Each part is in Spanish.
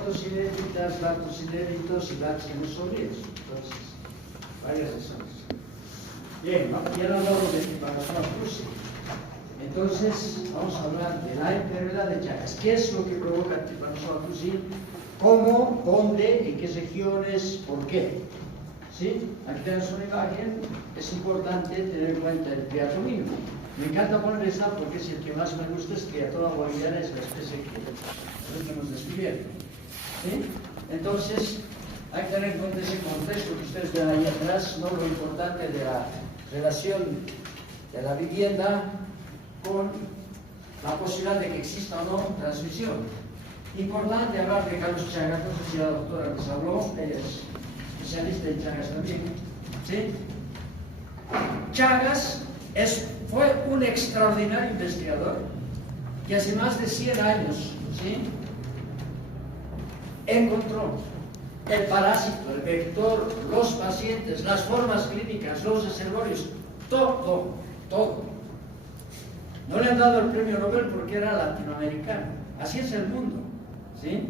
fotosinéritas, lactosinéritos y lactosinósoles. Entonces, varias razones. Bien, ya no hablamos de tripanosomas cruzi. Entonces, vamos a hablar de la enfermedad de Chagas. ¿Qué es lo que provoca el tripanosoma cruzi? ¿Cómo? ¿Dónde? ¿En qué regiones? ¿Por qué? ¿Sí? Aquí tenemos una imagen. Es importante tener en cuenta el triatomino. Me encanta poner esta porque es el que más me gusta, es triatoma boliviana, es la especie que hemos descubierto. ¿Sí? Entonces, hay que tener en cuenta ese contexto que ustedes ven ahí atrás, no lo importante de la relación de la vivienda con la posibilidad de que exista o no transmisión. Importante hablar de Carlos Chagas, no sé si la doctora les habló, ella es especialista en Chagas también. ¿Sí? Chagas fue un extraordinario investigador que hace más de 100 años, ¿sí?, encontró el parásito, el vector, los pacientes, las formas clínicas, los reservorios, todo. No le han dado el premio Nobel porque era latinoamericano. Así es el mundo, ¿sí?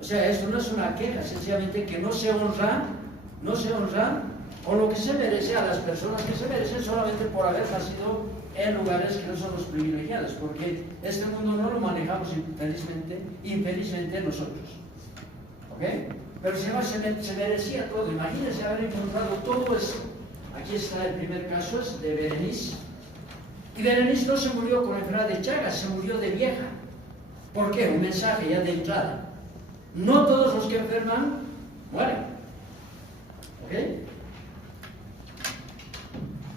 O sea, esto no es una queja, sencillamente que no se honran con lo que se merece a las personas que se merecen solamente por haber nacido en lugares que no son los privilegiados, porque este mundo no lo manejamos infelizmente nosotros. ¿Ok? Pero se merecía todo. Imagínense haber encontrado todo eso. Aquí está el primer caso, es de Berenice. Y Berenice no se murió con la enfermedad de Chagas, se murió de vieja. ¿Por qué? Un mensaje ya de entrada. No todos los que enferman mueren. ¿Ok?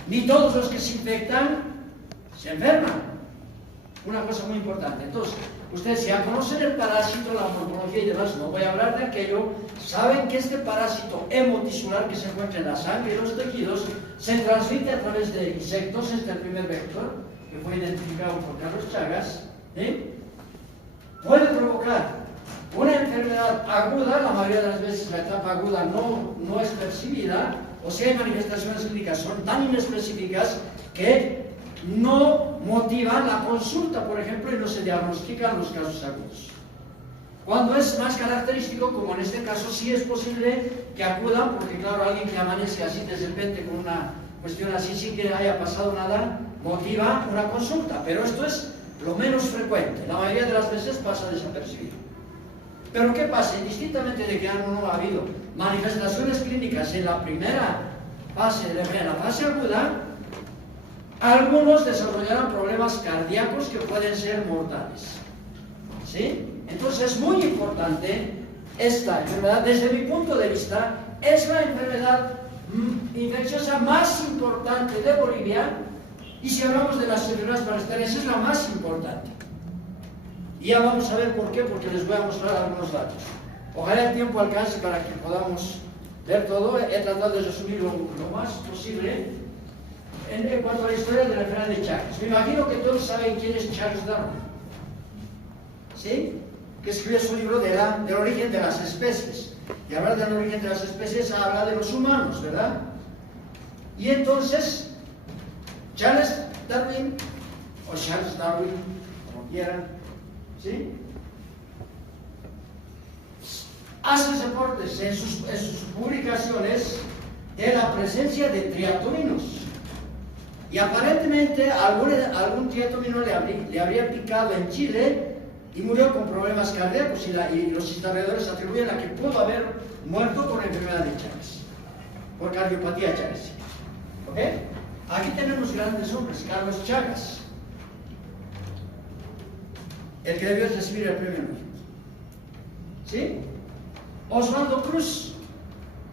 Ni todos los que se infectan se enferman. Una cosa muy importante. Entonces, ustedes ya conocen el parásito, la morfología y demás, no voy a hablar de aquello. Saben que este parásito hemotisular que se encuentra en la sangre y los tejidos se transmite a través de insectos. Este es el primer vector que fue identificado por Carlos Chagas. Puede provocar una enfermedad aguda, la mayoría de las veces la etapa aguda no es percibida, o sea, hay manifestaciones clínicas son tan inespecíficas que no motivan la consulta, por ejemplo, y no se diagnostican los casos agudos. Cuando es más característico, como en este caso, sí es posible que acudan, porque claro, alguien que amanece así de repente con una cuestión así sin que haya pasado nada, motiva una consulta, pero esto es lo menos frecuente, la mayoría de las veces pasa desapercibido. Pero ¿qué pasa? Indistintamente de que no ha habido manifestaciones clínicas en la primera fase, en la fase aguda, algunos desarrollarán problemas cardíacos que pueden ser mortales. ¿Sí? Entonces es muy importante esta enfermedad, desde mi punto de vista, es la enfermedad infecciosa más importante de Bolivia, y si hablamos de las enfermedades parasitarias es la más importante. Y ya vamos a ver por qué, porque les voy a mostrar algunos datos. Ojalá el tiempo alcance para que podamos ver todo. He tratado de resumir lo más posible en cuanto a la historia de la enfermedad de Chagas. Me imagino que todos saben quién es Charles Darwin, ¿sí? Que escribió su libro del origen de las especies. Y hablar del origen de las especies habla de los humanos, ¿verdad? Y entonces, Charles Darwin, o Charles Darwin, como quieran, ¿sí?, hace reportes en sus publicaciones de la presencia de triatominos. Y aparentemente algún triatomino le habría picado en Chile y murió con problemas cardíacos, y los historiadores atribuyen a que pudo haber muerto por enfermedad de Chagas, por cardiopatía Chagas. ¿Ok? Aquí tenemos grandes hombres. Carlos Chagas, el que debió recibir el premio Nobel. ¿Sí? Osvaldo Cruz.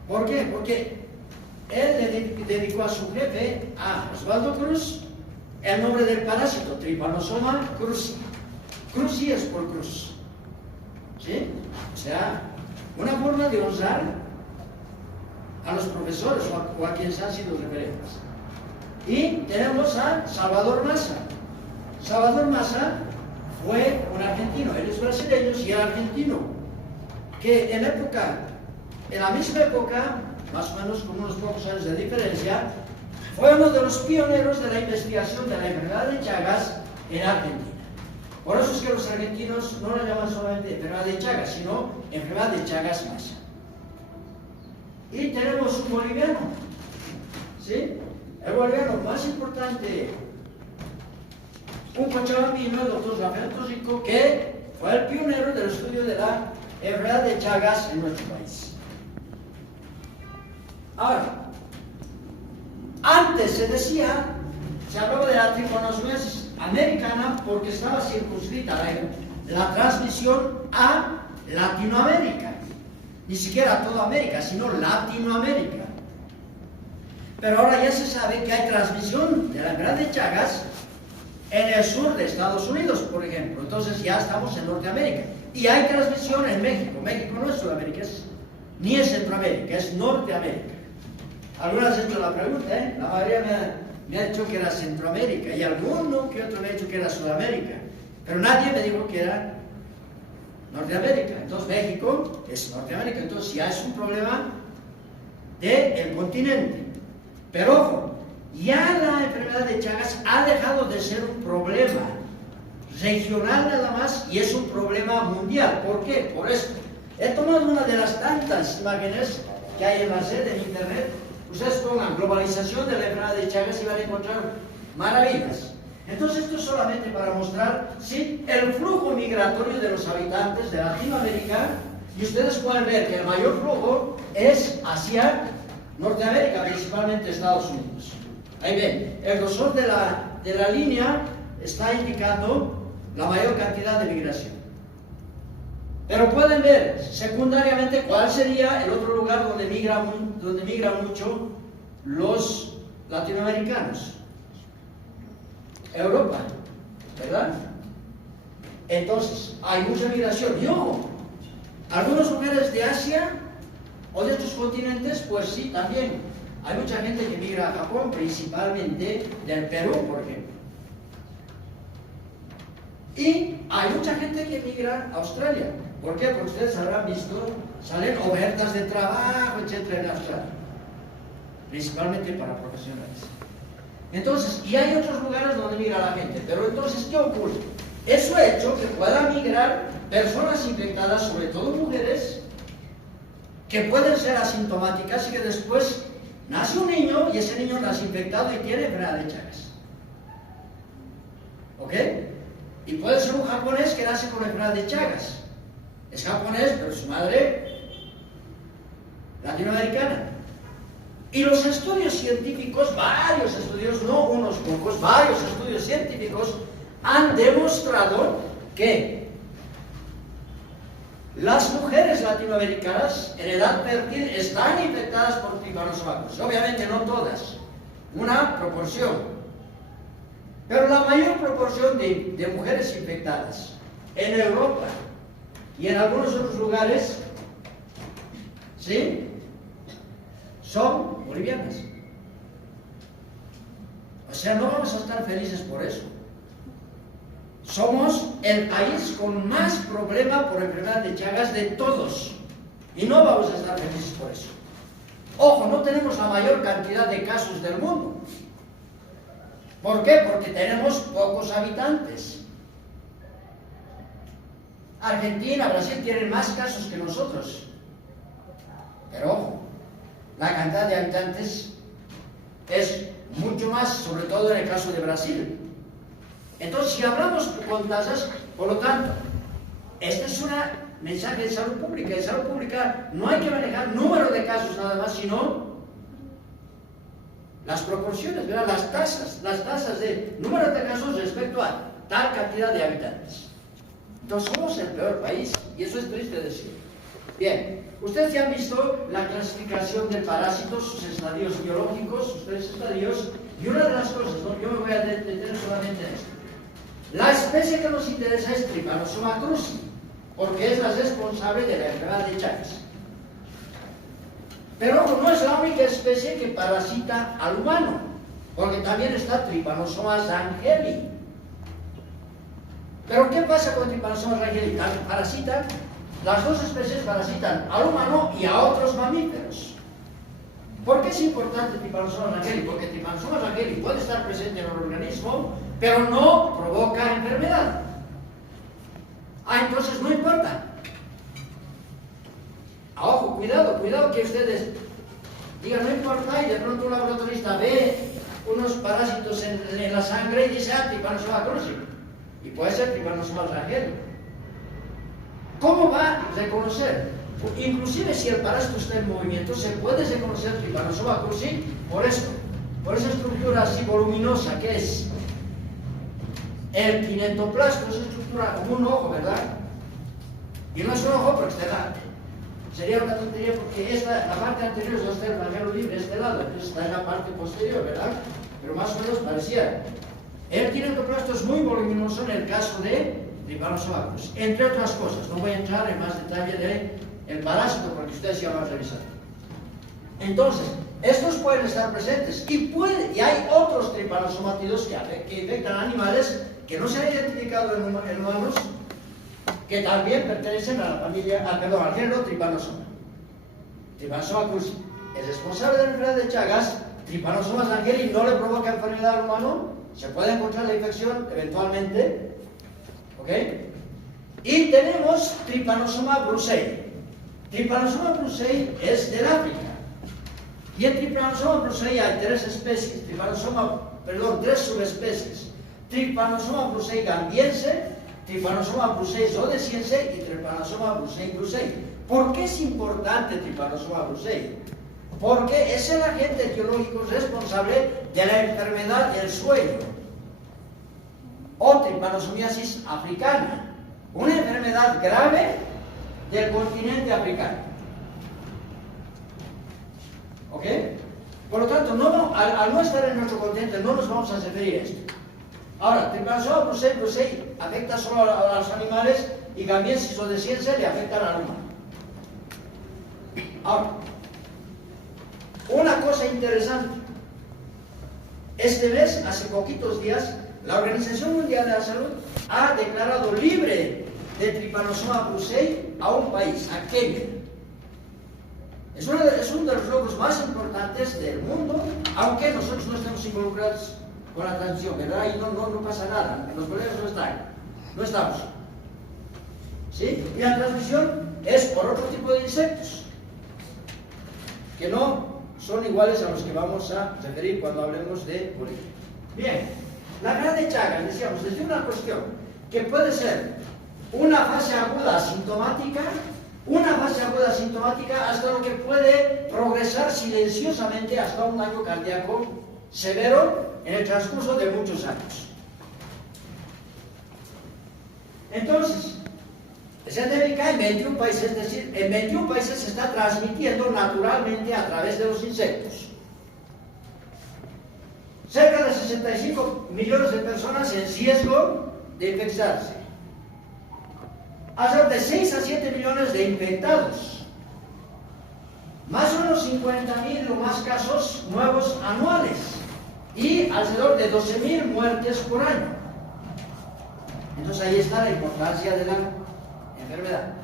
¿Por qué? Porque él le dedicó a su jefe, a Osvaldo Cruz, el nombre del parásito, Trypanosoma cruzi. Cruzi es por cruz. ¿Sí? O sea, una forma de honrar a los profesores o a quienes han sido referentes. Y tenemos a Salvador Massa. Salvador Massa fue un argentino, él es brasileño y era argentino, que en la misma época, más o menos con unos pocos años de diferencia, fue uno de los pioneros de la investigación de la enfermedad de Chagas en Argentina. Por eso es que los argentinos no la llaman solamente enfermedad de Chagas, sino enfermedad de Chagas-Massa. Y tenemos un boliviano, ¿sí? El boliviano más importante, un cochabambino, el doctor Rafael Torrico, que fue el pionero del estudio de la enfermedad de Chagas en nuestro país. Ahora, antes se hablaba de la triconosomiasis americana porque estaba circunscrita la transmisión a Latinoamérica, ni siquiera a toda América, sino Latinoamérica. Pero ahora ya se sabe que hay transmisión de la enfermedad de Chagas en el sur de Estados Unidos, por ejemplo. Entonces ya estamos en Norteamérica. Y hay transmisión en México. México no es Sudamérica, ni es Centroamérica, es Norteamérica. Algunas han hecho la pregunta, ¿eh? La mayoría me ha dicho que era Centroamérica y alguno que otro me ha dicho que era Sudamérica. Pero nadie me dijo que era Norteamérica. Entonces México es Norteamérica. Entonces ya es un problema del continente. Pero ojo, ya la enfermedad de Chagas ha dejado de ser un problema regional nada más y es un problema mundial. ¿Por qué? Por esto. He tomado una de las tantas imágenes que hay en la red en internet. Ustedes pongan globalización de la enfermedad de Chagas y van a encontrar maravillas. Entonces esto es solamente para mostrar, ¿sí?, el flujo migratorio de los habitantes de Latinoamérica, y ustedes pueden ver que el mayor flujo es hacia Norteamérica, principalmente Estados Unidos. Ahí ven, el grosor de la línea está indicando la mayor cantidad de migración. Pero pueden ver secundariamente cuál sería el otro lugar donde migran mucho los latinoamericanos. Europa, ¿verdad? Entonces, hay mucha migración. Y ojo, algunos lugares de Asia o de otros continentes, pues sí, también. Hay mucha gente que migra a Japón, principalmente del Perú, por ejemplo. Y hay mucha gente que migra a Australia. ¿Por qué? Porque ustedes habrán visto, salen ofertas de trabajo, etcétera, en Australia. Principalmente para profesionales. Entonces, y hay otros lugares donde migra la gente. Pero entonces, ¿qué ocurre? Eso ha hecho que puedan migrar personas infectadas, sobre todo mujeres, que pueden ser asintomáticas y que después nace un niño y ese niño nace infectado y tiene enfermedad de Chagas. ¿Ok? Y puede ser un japonés que nace con enfermedad de Chagas. Es japonés, pero su madre latinoamericana. Y los estudios científicos, varios estudios, no unos pocos, varios estudios científicos han demostrado que las mujeres latinoamericanas en edad fértil están infectadas por Trypanosoma cruzi. Obviamente no todas, una proporción. Pero la mayor proporción de mujeres infectadas en Europa y en algunos otros lugares, ¿sí?, son bolivianas. O sea, no vamos a estar felices por eso. Somos el país con más problema por enfermedad de Chagas de todos. Y no vamos a estar felices por eso. Ojo, no tenemos la mayor cantidad de casos del mundo. ¿Por qué? Porque tenemos pocos habitantes. Argentina, Brasil tienen más casos que nosotros. Pero ojo, la cantidad de habitantes es mucho más, sobre todo en el caso de Brasil. Entonces, si hablamos con tasas, por lo tanto, este es un mensaje de salud pública. En salud pública no hay que manejar número de casos nada más, sino las proporciones, ¿verdad? Las tasas de número de casos respecto a tal cantidad de habitantes. Entonces, somos el peor país, y eso es triste decir. Bien, ustedes ya han visto la clasificación de parásitos, sus estadios biológicos, sus tres estadios, y una de las cosas, ¿no?, yo me voy a detener solamente en esto. La especie que nos interesa es Trypanosoma cruzi, porque es la responsable de la enfermedad de Chagas. Pero no es la única especie que parasita al humano, porque también está Trypanosoma zangeli. Pero ¿qué pasa con Trypanosoma zangeli? Parasitan, las dos especies parasitan al humano y a otros mamíferos. ¿Por qué es importante Trypanosoma zangeli? Porque Trypanosoma zangeli puede estar presente en el organismo, pero no provoca enfermedad. Entonces no importa. Ojo, cuidado que ustedes digan, no importa, y de pronto un laboratorista ve unos parásitos en la sangre y dice, Trypanosoma cruzi. Y puede ser Trypanosoma transgénico. ¿Cómo va a reconocer? Inclusive si el parásito está en movimiento, se puede reconocer Trypanosoma cruzi por esto, por esa estructura así voluminosa que es el kinetoplasto, esa estructura como un ojo, ¿verdad? Y no es un ojo, pero externo. Sería una tontería porque la parte anterior es el flagelo libre, este lado, entonces está en la parte posterior, ¿verdad? Pero más o menos pareciera. El kinetoplasto es muy voluminoso en el caso de Trypanosoma cruzi, entre otras cosas. No voy a entrar en más detalle del parásito porque ustedes ya van a revisar. Entonces, estos pueden estar presentes y hay otros tripanosomatidos que infectan animales que no se han identificado en humanos, que también pertenecen a la familia, al género Trypanosoma. Trypanosoma cruzi es responsable de la enfermedad de Chagas. Trypanosoma transgénico no le provoca enfermedad al humano, se puede encontrar la infección eventualmente, ¿ok? Y tenemos Trypanosoma brucei. Trypanosoma brucei es del África. Y en Trypanosoma brucei hay tres especies, tres subespecies. Trypanosoma brucei gambiense, Trypanosoma brucei zodesiense y Trypanosoma brucei. ¿Por qué es importante Trypanosoma brucei? Porque es el agente etiológico responsable de la enfermedad del sueño o tripanosomiasis africana, una enfermedad grave del continente africano. ¿Ok? Por lo tanto, al no estar en nuestro continente no nos vamos a referir a esto. Ahora, Trypanosoma brucei afecta solo a los animales y gambiensis zodesiense le afectan al humano. Ahora, una cosa interesante. Este mes, hace poquitos días, la Organización Mundial de la Salud ha declarado libre de Trypanosoma brucei a un país, a Kenia. Es uno de los logros más importantes del mundo, aunque nosotros no estemos involucrados con la transmisión, ¿verdad? Y no pasa nada, los colegas no estamos. ¿Sí? Y la transmisión es por otro tipo de insectos, que no son iguales a los que vamos a referir cuando hablemos de polio. Bien, la enfermedad de Chagas, decíamos, desde una cuestión que puede ser una fase aguda asintomática, hasta lo que puede progresar silenciosamente hasta un daño cardíaco severo en el transcurso de muchos años. Entonces, es endémica en 21 países, es decir, en 21 países se está transmitiendo naturalmente a través de los insectos. Cerca de 65 millones de personas en riesgo de infectarse. Alrededor de 6 a 7 millones de infectados. Más o menos 50.000 o más casos nuevos anuales. Y alrededor de 12.000 muertes por año. Entonces ahí está la importancia de la enfermedad.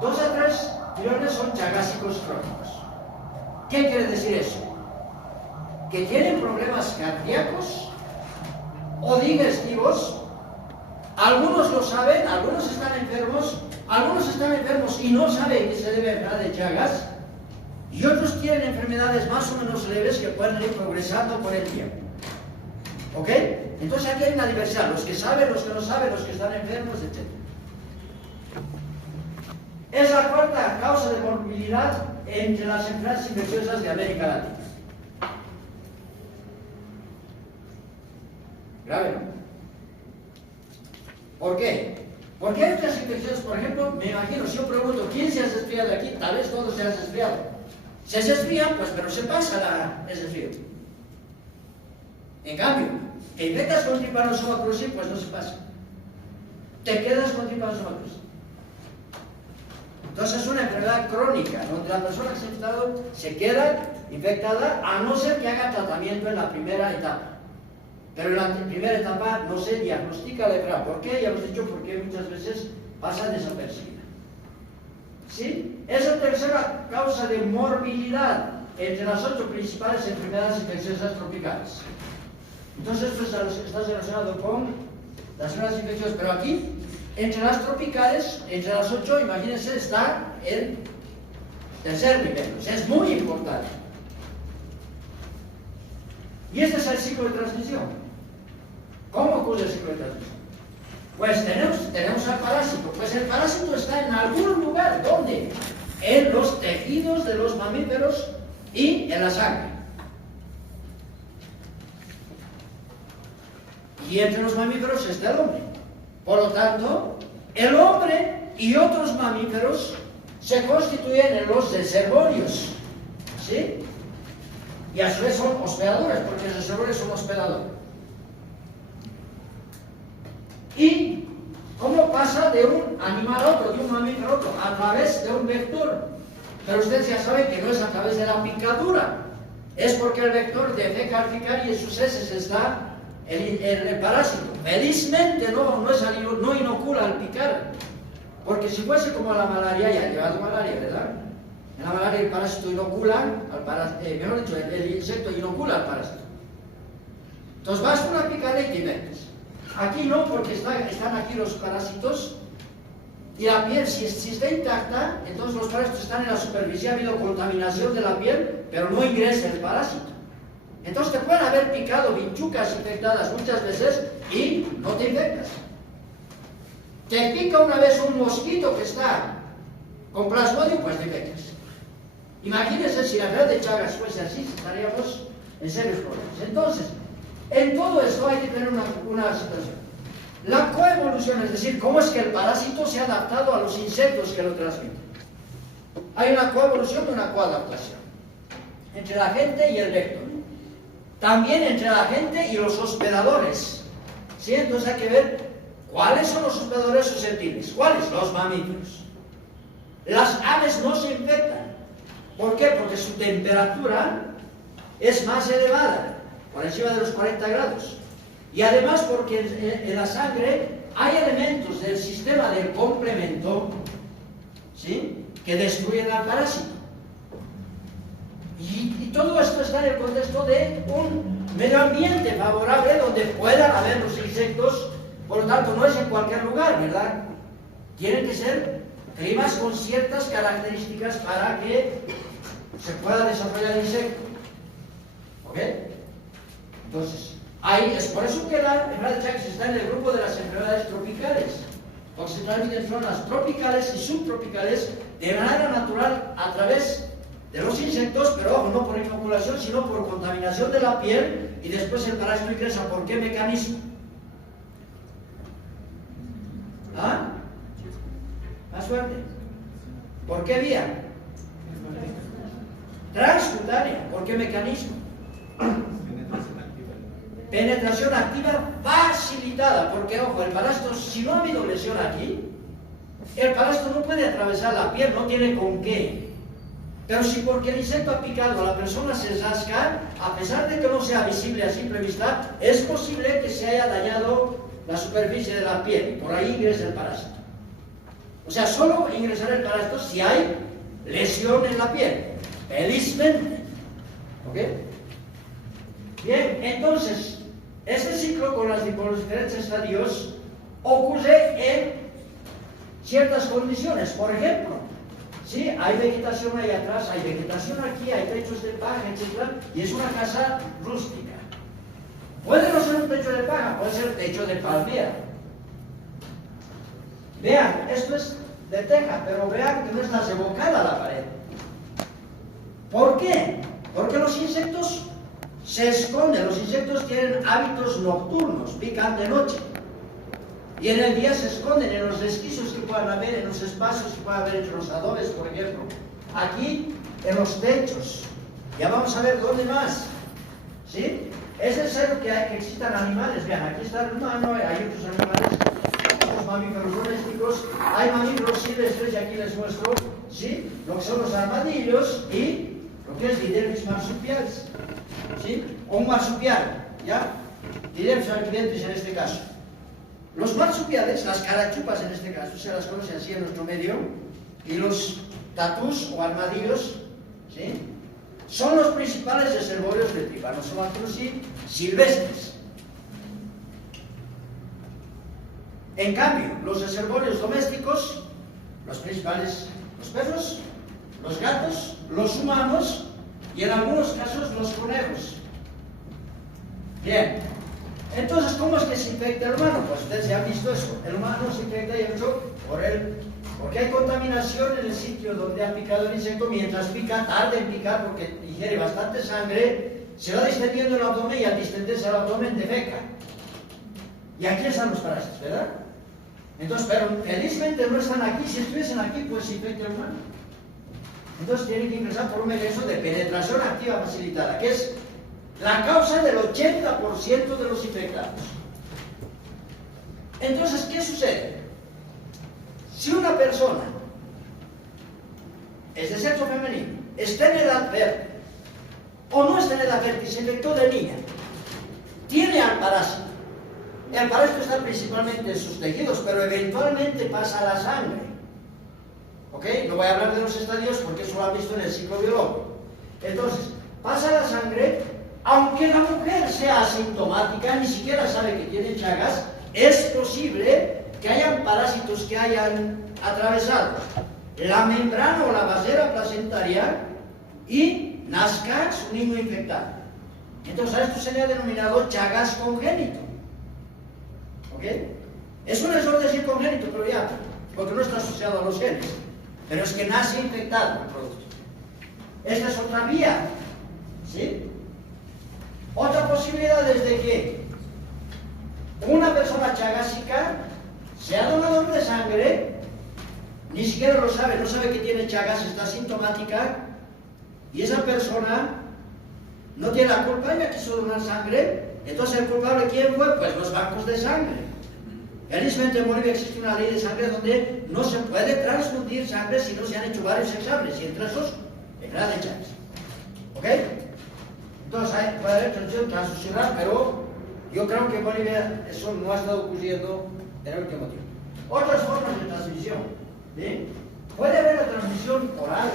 2 a 3 millones son chagásicos crónicos. ¿Qué quiere decir eso? Que tienen problemas cardíacos o digestivos. Algunos lo saben, algunos están enfermos y no saben que se debe a enfermedad de Chagas, y otros tienen enfermedades más o menos leves que pueden ir progresando con el tiempo. ¿Ok? Entonces aquí hay una diversidad, los que saben, los que no saben, los que están enfermos, etc. Es la cuarta causa de morbilidad entre las enfermedades infecciosas de América Latina. Grave, ¿no? ¿Por qué? Porque hay otras infecciones, por ejemplo, me imagino, si yo pregunto, ¿quién se ha resfriado aquí? Tal vez todos se han resfriado. Se resfrían, pues, pero se pasa el resfrío. En cambio, te infectas con Trypanosoma cruzi, pues no se pasa. Te quedas con Trypanosoma cruzi. Entonces es una enfermedad crónica, donde la persona que se ha infectado se queda infectada, a no ser que haga tratamiento en la primera etapa. Pero en la primera etapa no se diagnostica la enfermedad. ¿Por qué? Ya hemos dicho porque muchas veces pasa desapercibida. ¿Sí? Es la tercera causa de morbilidad entre las 8 principales enfermedades infecciosas tropicales. Entonces esto está relacionado con las enfermedades infecciosas, pero aquí, entre las tropicales, entre las 8, imagínense, está el tercer nivel, o sea, es muy importante. Y este es el ciclo de transmisión. ¿Cómo ocurre el ciclo de transmisión? Pues tenemos al parásito. Pues el parásito está en algún lugar. ¿Dónde? En los tejidos de los mamíferos y en la sangre. Y entre los mamíferos está el hombre. Por lo tanto, el hombre y otros mamíferos se constituyen en los reservorios. ¿Sí? Y a su vez son hospedadores, porque los reservorios son hospedadores. ¿Y cómo pasa de un animal a otro, de un mamífero a otro? A través de un vector. Pero ustedes ya saben que no es a través de la picadura. Es porque el vector defeca al picar y en sus heces está el parásito. Felizmente no inocula al picar. Porque si fuese como la malaria, ya ha llevado malaria, ¿verdad? En la malaria el parásito inocula al parásito, mejor dicho, el insecto inocula al parásito. Entonces vas con una picada y te infectas. Aquí no, porque están aquí los parásitos y la piel, si está intacta, entonces los parásitos están en la superficie, ha habido contaminación de la piel, pero no ingresa el parásito. Entonces te pueden haber picado bichucas infectadas muchas veces y no te infectas. Te pica una vez un mosquito que está con plasmodium, pues te infectas. Imagínense si la enfermedad de Chagas fuese así, estaríamos en serios problemas. Entonces, en todo esto hay que tener una situación. La coevolución, es decir, cómo es que el parásito se ha adaptado a los insectos que lo transmiten. Hay una coevolución y una coadaptación entre la gente y el vector. También entre la gente y los hospedadores. ¿Sí? Entonces hay que ver cuáles son los hospedadores susceptibles. ¿Cuáles? Los mamíferos. Las aves no se infectan. ¿Por qué? Porque su temperatura es más elevada, por encima de los 40 grados. Y además porque en la sangre hay elementos del sistema del complemento, ¿sí?, que destruyen al parásito. Y todo esto está en el contexto de un medio ambiente favorable donde puedan haber los insectos. Por lo tanto, no es en cualquier lugar, ¿verdad? Tienen que ser climas con ciertas características para que se pueda desarrollar el insecto. ¿Ok? Entonces, es por eso que la enfermedad de Chagas está en el grupo de las enfermedades tropicales, porque se transmiten en zonas tropicales y subtropicales de manera natural a través de los insectos, pero ojo, no por inoculación, sino por contaminación de la piel y después el parásito ingresa. ¿Por qué mecanismo? ¿Ah? Más fuerte. ¿Por qué vía? Transcutánea. ¿Por qué mecanismo? Penetración activa facilitada, porque ojo, el parásito, si no ha habido lesión aquí, el parásito no puede atravesar la piel, no tiene con qué. Pero si porque el insecto ha picado a la persona se rasca, a pesar de que no sea visible a simple vista, es posible que se haya dañado la superficie de la piel y por ahí ingresa el parásito. O sea, solo ingresará el parásito si hay lesión en la piel, felizmente. ¿Ok? Bien, entonces, ese ciclo con los diferentes estadios ocurre en ciertas condiciones. Por ejemplo, ¿sí?, hay vegetación ahí atrás, hay vegetación aquí, hay techos de paja, etc. Y es una casa rústica. Puede no ser un techo de paja, puede ser techo de palmera. Vean, esto es de teja, pero vean que no está evocada la pared. ¿Por qué? Porque los insectos se esconden, los insectos tienen hábitos nocturnos, pican de noche. Y en el día se esconden en los resquicios que puedan haber, en los espacios que puedan haber entre los adobes, por ejemplo. Aquí, en los techos. Ya vamos a ver dónde más. ¿Sí? Es necesario que existan animales. Vean, aquí está el humano, hay otros animales, otros mamíferos domésticos, hay mamíferos silvestres, y aquí les muestro, ¿sí?, lo que son los armadillos y lo que es Didelphis marsupialis. ¿Sí? O un marsupial, ¿ya? Didelphis arquidentis en este caso. Los marsupiales, las carachupas en este caso, se las conoce así en nuestro medio, y los tatús o armadillos, ¿sí?, son los principales reservorios de Trypanosoma cruzi silvestres. En cambio, los reservorios domésticos, los principales, los perros, los gatos, los humanos y en algunos casos los conejos. Bien, entonces, ¿cómo es que se infecta el humano? Pues ustedes ya han visto eso. El humano se infecta porque hay contaminación en el sitio donde ha picado el insecto. Mientras pica, tarda en picar porque ingiere bastante sangre, se va distendiendo el abdomen y al distenderse el abdomen defeca. Y aquí están los parásitos, ¿verdad? Entonces, pero felizmente no están aquí. Si estuviesen aquí, pues se infecta el humano. Entonces tienen que ingresar por un mecanismo de penetración activa facilitada, que es la causa del 80% de los infectados. Entonces, ¿qué sucede? Si una persona es de sexo femenino, está en edad fértil o no está en edad fértil, se infectó de niña, tiene al parásito. El parásito está principalmente en sus tejidos, pero eventualmente pasa a la sangre. ¿Ok? No voy a hablar de los estadios porque eso lo han visto en el ciclo biológico. Entonces, pasa a la sangre, aunque la mujer sea asintomática, ni siquiera sabe que tiene Chagas, es posible que hayan parásitos que hayan atravesado la membrana o la vasera placentaria y nazca su niño infectado. Entonces, a esto se le ha denominado Chagas congénito. ¿Ok? Es un error decir congénito, pero ya, porque no está asociado a los genes. Pero es que nace infectado el producto. Esta es otra vía. ¿Sí? Otra posibilidad es de que una persona chagásica sea donador de sangre, ni siquiera lo sabe, no sabe que tiene Chagas, está asintomática, y esa persona no tiene la culpa, ella quiso donar sangre. Entonces, ¿el culpable quién fue? Pues los bancos de sangre. Felizmente en Bolivia existe una ley de sangre donde no se puede transfundir sangre si no se han hecho varios exámenes, y entre esos, enfermedad de Chagas. ¿Ok? Entonces, puede haber transfusión transfusional, pero yo creo que en Bolivia eso no ha estado ocurriendo en el último tiempo. Otras formas de transmisión. ¿Sí? Puede haber la transmisión oral,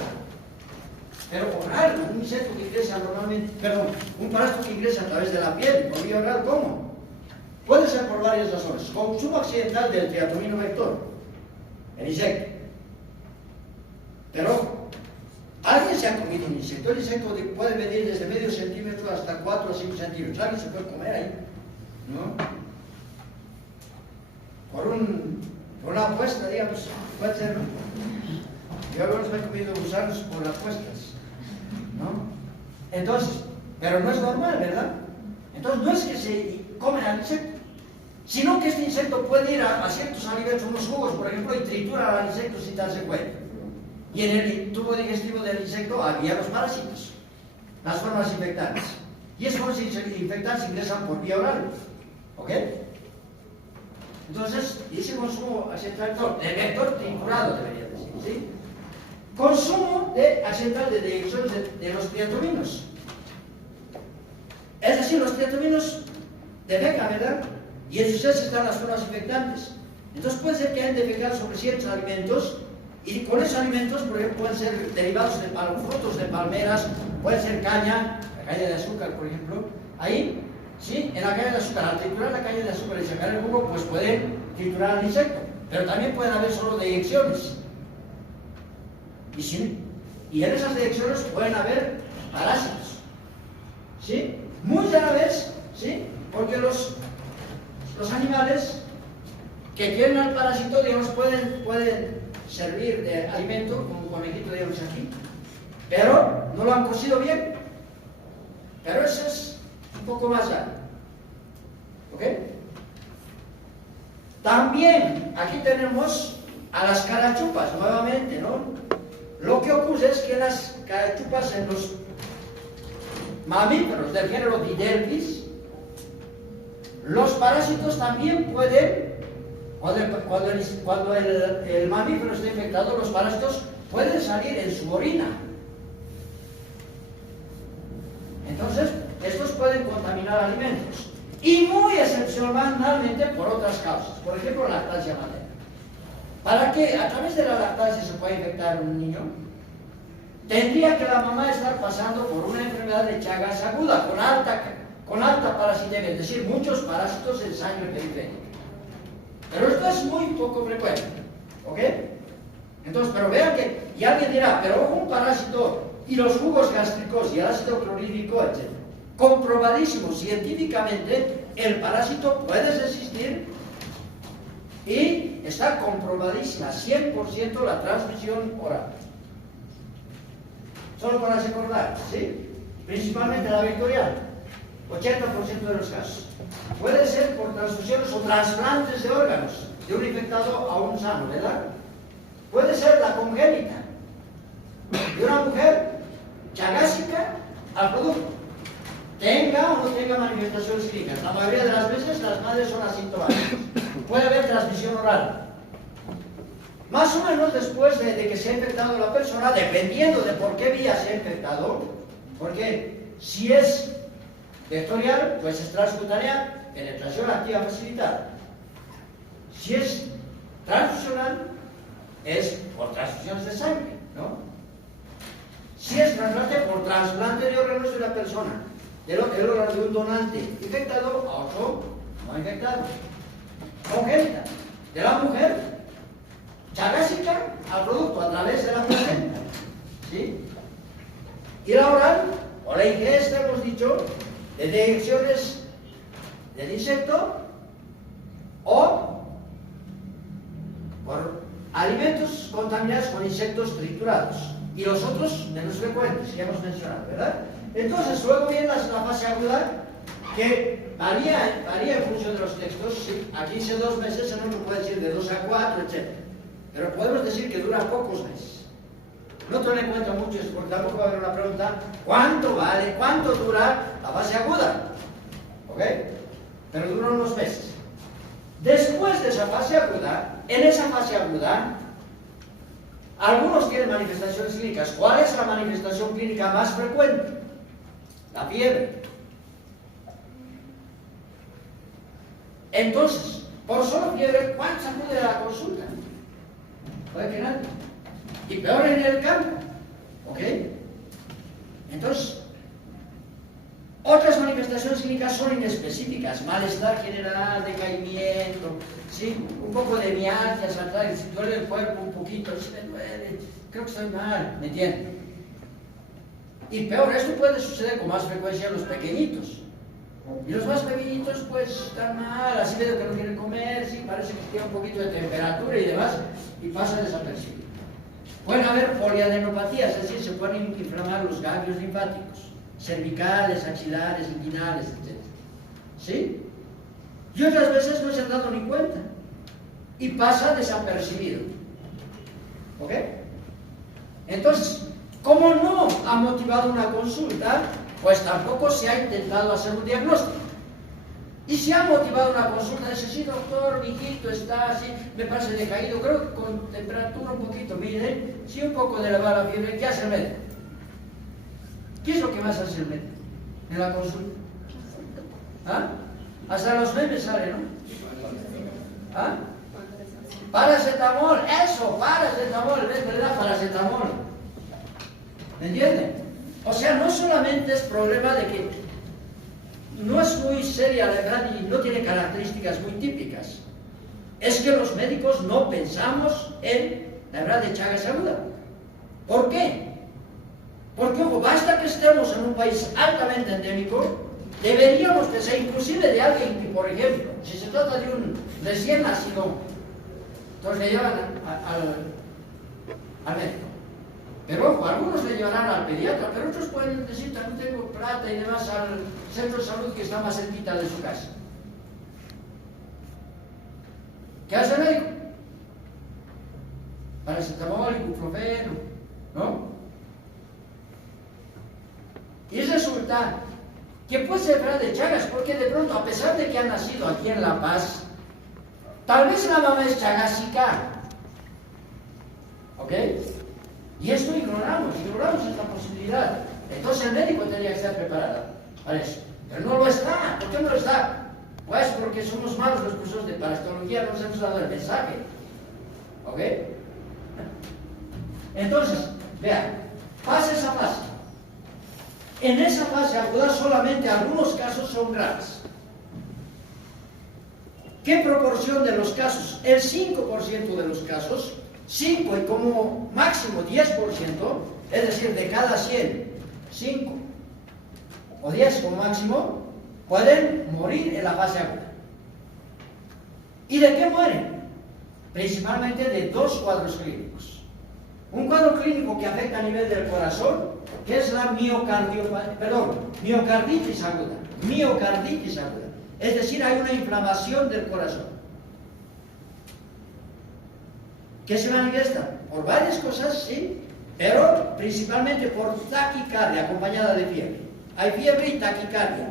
pero oral, un insecto que ingresa normalmente, perdón, un parásito que ingresa a través de la piel, por vía oral, ¿cómo? Puede ser por varias razones. Consumo accidental del triatomino vector, el insecto. Pero alguien se ha comido un insecto. El insecto puede medir desde medio centímetro hasta 4 o 5 centímetros. Alguien se puede comer ahí, ¿no? Por una apuesta, digamos, puede ser, ¿no? Yo algunos me he comido gusanos por apuestas, ¿no? Entonces, pero no es normal, ¿verdad? Entonces no es que se comen al insecto, sino que este insecto puede ir a ciertos alimentos, unos jugos, por ejemplo, y triturar al insecto sin darse cuenta. Y en el tubo digestivo del insecto había los parásitos, las formas infectantes. Y esas formas infectantes ingresan por vía oral. ¿Ok? Entonces, ese consumo accidental de vector triturado, debería decir, ¿sí? Consumo accidental de direcciones de los triatominos. Es decir, los triatominos defecan, ¿verdad? Y en sus heces están las formas infectantes. Entonces puede ser que hayan defecado sobre ciertos alimentos, y con esos alimentos, por ejemplo, pueden ser derivados de frutos de palmeras, puede ser caña, la caña de azúcar, por ejemplo. Ahí, ¿sí? En la caña de azúcar, al triturar la caña de azúcar y sacar el jugo, pues pueden triturar al insecto. Pero también pueden haber solo deyecciones. Y en esas deyecciones pueden haber parásitos. ¿Sí? Muy rara vez, ¿sí? Porque los animales que tienen al parásito, digamos, pueden servir de alimento, como un conejito, digamos, aquí, pero no lo han cocido bien. Pero eso es un poco más raro. ¿Ok? También aquí tenemos a las carachupas, nuevamente, ¿no? Lo que ocurre es que las carachupas en los mamíferos del género Didelphis, los parásitos también pueden, cuando el mamífero está infectado, los parásitos pueden salir en su orina. Entonces, estos pueden contaminar alimentos. Y muy excepcionalmente por otras causas. Por ejemplo, lactancia materna. Para que a través de la lactancia se pueda infectar un niño, tendría que la mamá estar pasando por una enfermedad de Chagas aguda, con alta parasitemia, es decir, muchos parásitos en sangre periférica. Pero esto es muy poco frecuente, ¿ok? Entonces, pero vean que, y alguien dirá, pero ojo, un parásito y los jugos gástricos y el ácido clorhídrico, etc. Comprobadísimo científicamente, el parásito puede existir y está comprobadísima 100% la transmisión oral. Solo para recordar, ¿sí? Principalmente la vectorial, 80% de los casos. Puede ser por transfusiones o trasplantes de órganos de un infectado a un sano, ¿verdad? Puede ser la congénita de una mujer chagásica al producto, tenga o no tenga manifestaciones clínicas. La mayoría de las veces las madres son asintomáticas. Puede haber transmisión oral. Más o menos después de que se ha infectado la persona, dependiendo de por qué vía se ha infectado, porque si es vectorial, pues es transcutánea, penetración activa facilitada. Si es transfusional, es por transfusiones de sangre, ¿no? Si es trasplante, por trasplante de órganos de una persona, del órgano de un donante infectado a otro no infectado. Congénita, de la mujer chagásica al producto a través de la placenta, ¿sí? Y la oral, o la ingesta, hemos dicho, de deyecciones del insecto o por alimentos contaminados con insectos triturados. Y los otros menos frecuentes que hemos mencionado, ¿verdad? Entonces, luego viene la fase aguda, que varía en función de los textos. ¿Sí? Aquí dice 2 meses, en otro puede decir de 2 a 4, etc. Pero podemos decir que dura pocos meses. No tomen en cuenta mucho eso, porque tampoco va a haber una pregunta: ¿cuánto vale, cuánto dura la fase aguda? ¿Ok? Pero dura unos meses. Después de esa fase aguda, en esa fase aguda, algunos tienen manifestaciones clínicas. ¿Cuál es la manifestación clínica más frecuente? La fiebre. Entonces, por solo fiebre, ¿cuántos acuden a la consulta? Puede que nadie. Y peor en el campo. ¿Ok? Entonces, otras manifestaciones clínicas son inespecíficas: malestar general, decaimiento, ¿sí? Un poco de mialgia, saltar, si duele el cuerpo un poquito, si me duele, creo que estoy mal, ¿me entienden? Y peor, esto puede suceder con más frecuencia en los pequeñitos. Y los más pequeñitos pues están mal, así medio que no quieren comer, sí, parece que tiene un poquito de temperatura y demás, y pasa desapercibido. Pueden haber poliadenopatías, es decir, se pueden inflamar los ganglios linfáticos, cervicales, axilares, inguinales, etc. ¿Sí? Y otras veces no se han dado ni cuenta y pasa desapercibido. ¿Ok? Entonces, como no ha motivado una consulta, pues tampoco se ha intentado hacer un diagnóstico. Y si ha motivado una consulta, dice: sí, doctor, mi hijito está así, me parece decaído, creo que con temperatura un poquito, mire, sí, un poco de elevada la fiebre. ¿Qué hace el médico? ¿Qué es lo que más hace el médico en la consulta? ¿Ah? Hasta los memes salen, ¿no? ¿Ah? Paracetamol, eso, paracetamol, el médico le da paracetamol. ¿Me entienden? O sea, no solamente es problema de que no es muy seria la verdad y no tiene características muy típicas. Es que los médicos no pensamos en la verdad de Chagas aguda. ¿Por qué? Porque, ojo, basta que estemos en un país altamente endémico, deberíamos pensar inclusive de alguien que, por ejemplo, si se trata de un recién nacido, entonces le llevan al médico. Pero ojo, algunos le llevarán al pediatra, pero otros pueden decir: también tengo plata y demás, al centro de salud que está más cerquita de su casa. ¿Qué hace el médico? Paracetamol, ibuprofeno, ¿no? Y resulta que puede ser enfermedad de Chagas, porque de pronto, a pesar de que ha nacido aquí en La Paz, tal vez la mamá es chagásica. ¿Ok? Y esto ignoramos esta posibilidad. Entonces el médico tendría que estar preparado para eso. Pero no lo está. ¿Por qué no lo está? Pues porque somos malos los profesores de parasitología, no nos hemos dado el mensaje. ¿Ok? Entonces, vean, pasa esa fase. En esa fase aguda solamente algunos casos son graves. ¿Qué proporción de los casos? El 5% de los casos, 5 y como máximo 10%, es decir, de cada 100, 5 o 10 como máximo, pueden morir en la fase aguda. ¿Y de qué mueren? Principalmente de dos cuadros clínicos. Un cuadro clínico que afecta a nivel del corazón, que es la miocarditis aguda. Miocarditis aguda. Es decir, hay una inflamación del corazón. ¿Qué se manifiesta? Por varias cosas, sí, pero principalmente por taquicardia acompañada de fiebre. Hay fiebre y taquicardia.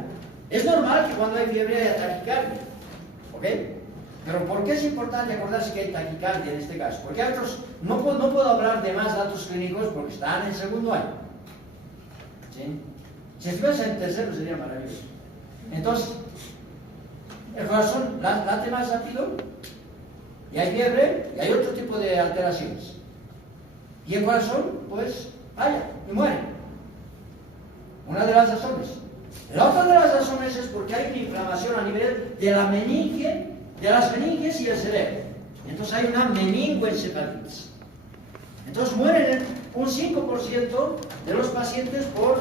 Es normal que cuando hay fiebre haya taquicardia, ¿ok? Pero ¿por qué es importante acordarse que hay taquicardia en este caso? Porque hay otros, no puedo hablar de más datos clínicos porque están en segundo año, ¿sí? Si estuviese en tercero sería maravilloso. Entonces, el corazón late más rápido, y hay fiebre, y hay otro tipo de alteraciones. Y el corazón, pues, falla y muere. Una de las razones. La otra de las razones es porque hay una inflamación a nivel de la meninge, de las meninges y el cerebro. Entonces hay una meningoencefalitis. Entonces mueren un 5% de los pacientes por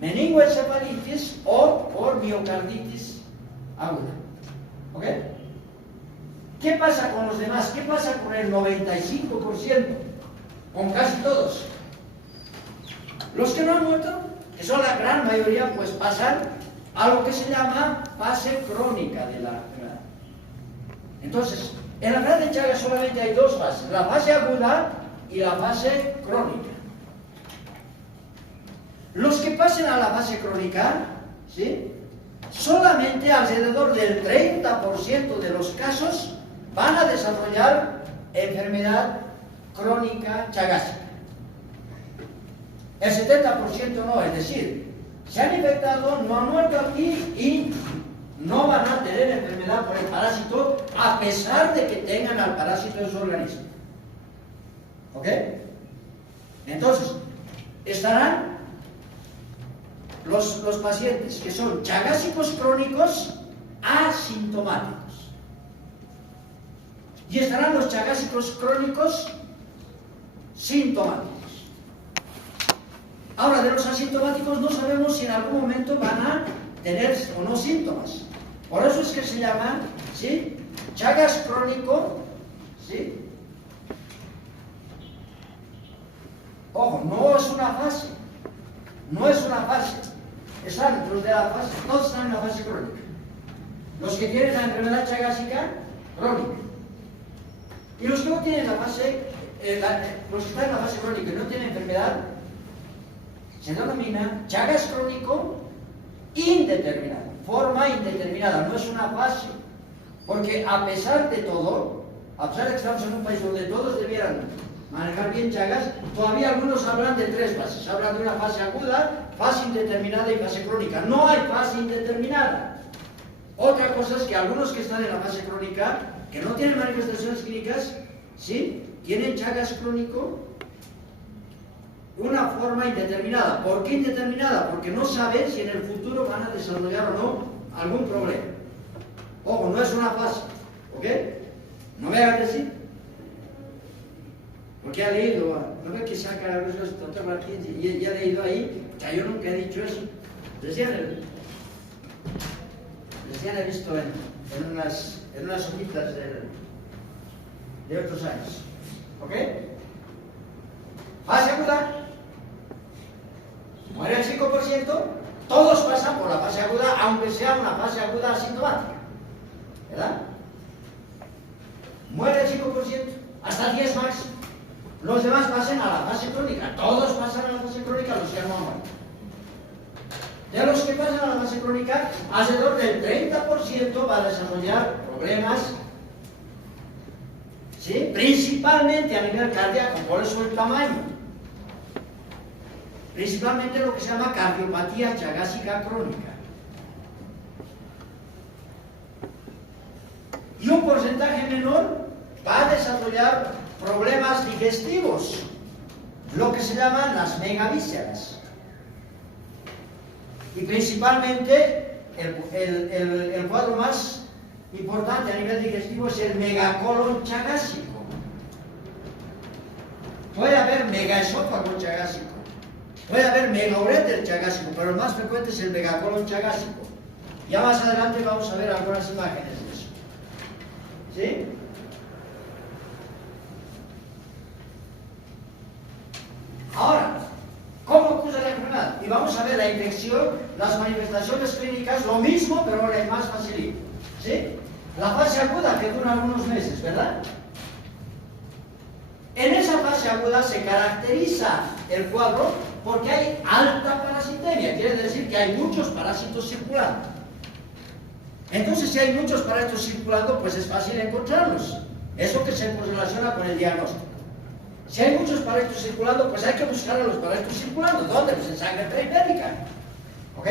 meningoencefalitis o por miocarditis aguda. ¿Ok? ¿Qué pasa con los demás? ¿Qué pasa con el 95%? Con casi todos. Los que no han muerto, que son la gran mayoría, pues pasan a lo que se llama fase crónica de la enfermedad. Entonces, en la enfermedad de Chagas solamente hay dos fases, la fase aguda y la fase crónica. Los que pasen a la fase crónica, ¿sí?, solamente alrededor del 30% de los casos van a desarrollar enfermedad crónica chagásica. El 70% no, es decir, se han infectado, no han muerto aquí y no van a tener enfermedad por el parásito a pesar de que tengan al parásito en su organismo. ¿Ok? Entonces, estarán los pacientes que son chagásicos crónicos asintomáticos. Y estarán los chagásicos crónicos sintomáticos. Ahora, de los asintomáticos no sabemos si en algún momento van a tener o no síntomas. Por eso es que se llama, ¿sí?, Chagas crónico, ¿sí? Ojo, no es una fase. No es una fase. Están los de la fase, todos están en la fase crónica. Los que tienen la enfermedad chagásica crónica. Y los que no tienen la fase, los que están en la fase crónica y no tienen enfermedad, se denomina Chagas crónico indeterminado, forma indeterminada, no es una fase. Porque a pesar de todo, a pesar de que estamos en un país donde todos debieran manejar bien Chagas, todavía algunos hablan de tres fases. Hablan de una fase aguda, fase indeterminada y fase crónica. No hay fase indeterminada. Otra cosa es que algunos que están en la fase crónica, que no tienen manifestaciones clínicas, ¿sí?, tienen Chagas crónico una forma indeterminada. ¿Por qué indeterminada? Porque no saben si en el futuro van a desarrollar o no algún problema. Ojo, no es una fase, ¿ok? No me hagan decir. Porque ha leído, no ve que saca a veces el doctor Martínez y ha leído ahí que yo nunca he dicho eso. Recién he visto en unas hojitas de otros años. ¿Ok? Fase aguda. Muere el 5%, todos pasan por la fase aguda, aunque sea una fase aguda asintomática. ¿Verdad? Muere el 5%, hasta 10 máximo. Los demás pasan a la fase crónica. Todos pasan a la fase crónica, los que no han muerto. De los que pasan a la fase crónica, alrededor del 30% va a desarrollar problemas, ¿sí?, principalmente a nivel cardíaco, por eso el tamaño. Principalmente lo que se llama cardiopatía chagásica crónica. Y un porcentaje menor va a desarrollar problemas digestivos, lo que se llaman las megavísceras. Y principalmente el cuadro más importante a nivel digestivo es el megacolon chagásico. Puede haber megaesófago chagásico, puede haber megauréter chagásico, pero el más frecuente es el megacolon chagásico. Ya más adelante vamos a ver algunas imágenes de eso. ¿Sí? Ahora, ¿cómo cursa la enfermedad? Y vamos a ver la infección, las manifestaciones clínicas, lo mismo, pero en más facilito. ¿Sí? La fase aguda que dura algunos meses, ¿verdad? En esa fase aguda se caracteriza el cuadro porque hay alta parasitemia, quiere decir que hay muchos parásitos circulando. Entonces, si hay muchos parásitos circulando, pues es fácil encontrarlos. Eso que se relaciona con el diagnóstico. Si hay muchos parásitos circulando, pues hay que buscar a los parásitos circulando. ¿Dónde? Pues en sangre periférica. ¿Ok?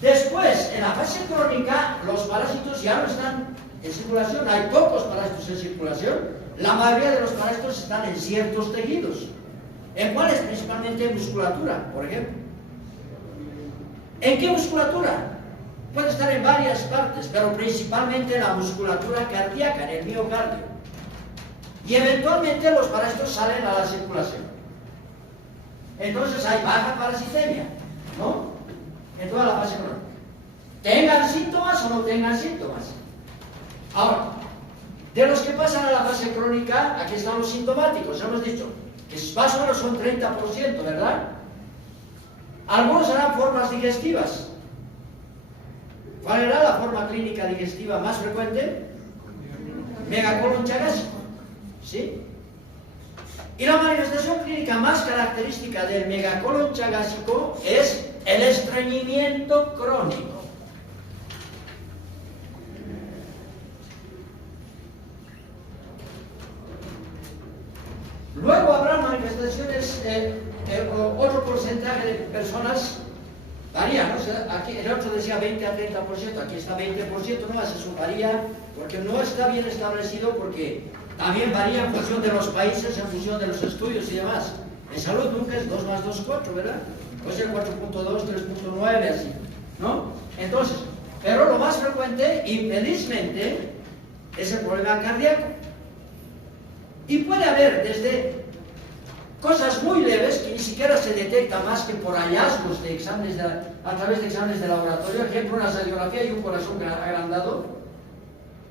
Después, en la fase crónica, los parásitos ya no están en circulación. Hay pocos parásitos en circulación. La mayoría de los parásitos están en ciertos tejidos. ¿En cuáles? Principalmente en musculatura, por ejemplo. ¿En qué musculatura? Puede estar en varias partes, pero principalmente en la musculatura cardíaca, en el miocardio. Y eventualmente los parásitos salen a la circulación. Entonces hay baja parasitemia, ¿no? En toda la fase crónica. Tengan síntomas o no tengan síntomas. Ahora, de los que pasan a la fase crónica, aquí están los sintomáticos. Hemos dicho que más o menos son 30%, ¿verdad? Algunos serán formas digestivas. ¿Cuál era la forma clínica digestiva más frecuente? Megacolon chagásico. ¿Sí? Y la manifestación clínica más característica del megacolon chagásico es el estreñimiento crónico. Luego habrá manifestaciones, otro porcentaje de personas varía, ¿no? Aquí el otro decía 20 a 30%, aquí está 20%, no más, eso varía porque no está bien establecido, porque también varía en función de los países, en función de los estudios y demás. En salud nunca es 2 más 2, 4, ¿verdad? Puede ser 4.2, 3.9, así, ¿no? Entonces, pero lo más frecuente, infelizmente, es el problema cardíaco. Y puede haber desde cosas muy leves que ni siquiera se detectan más que por hallazgos de exámenes a través de exámenes de laboratorio, por ejemplo, una radiografía y un corazón agrandado,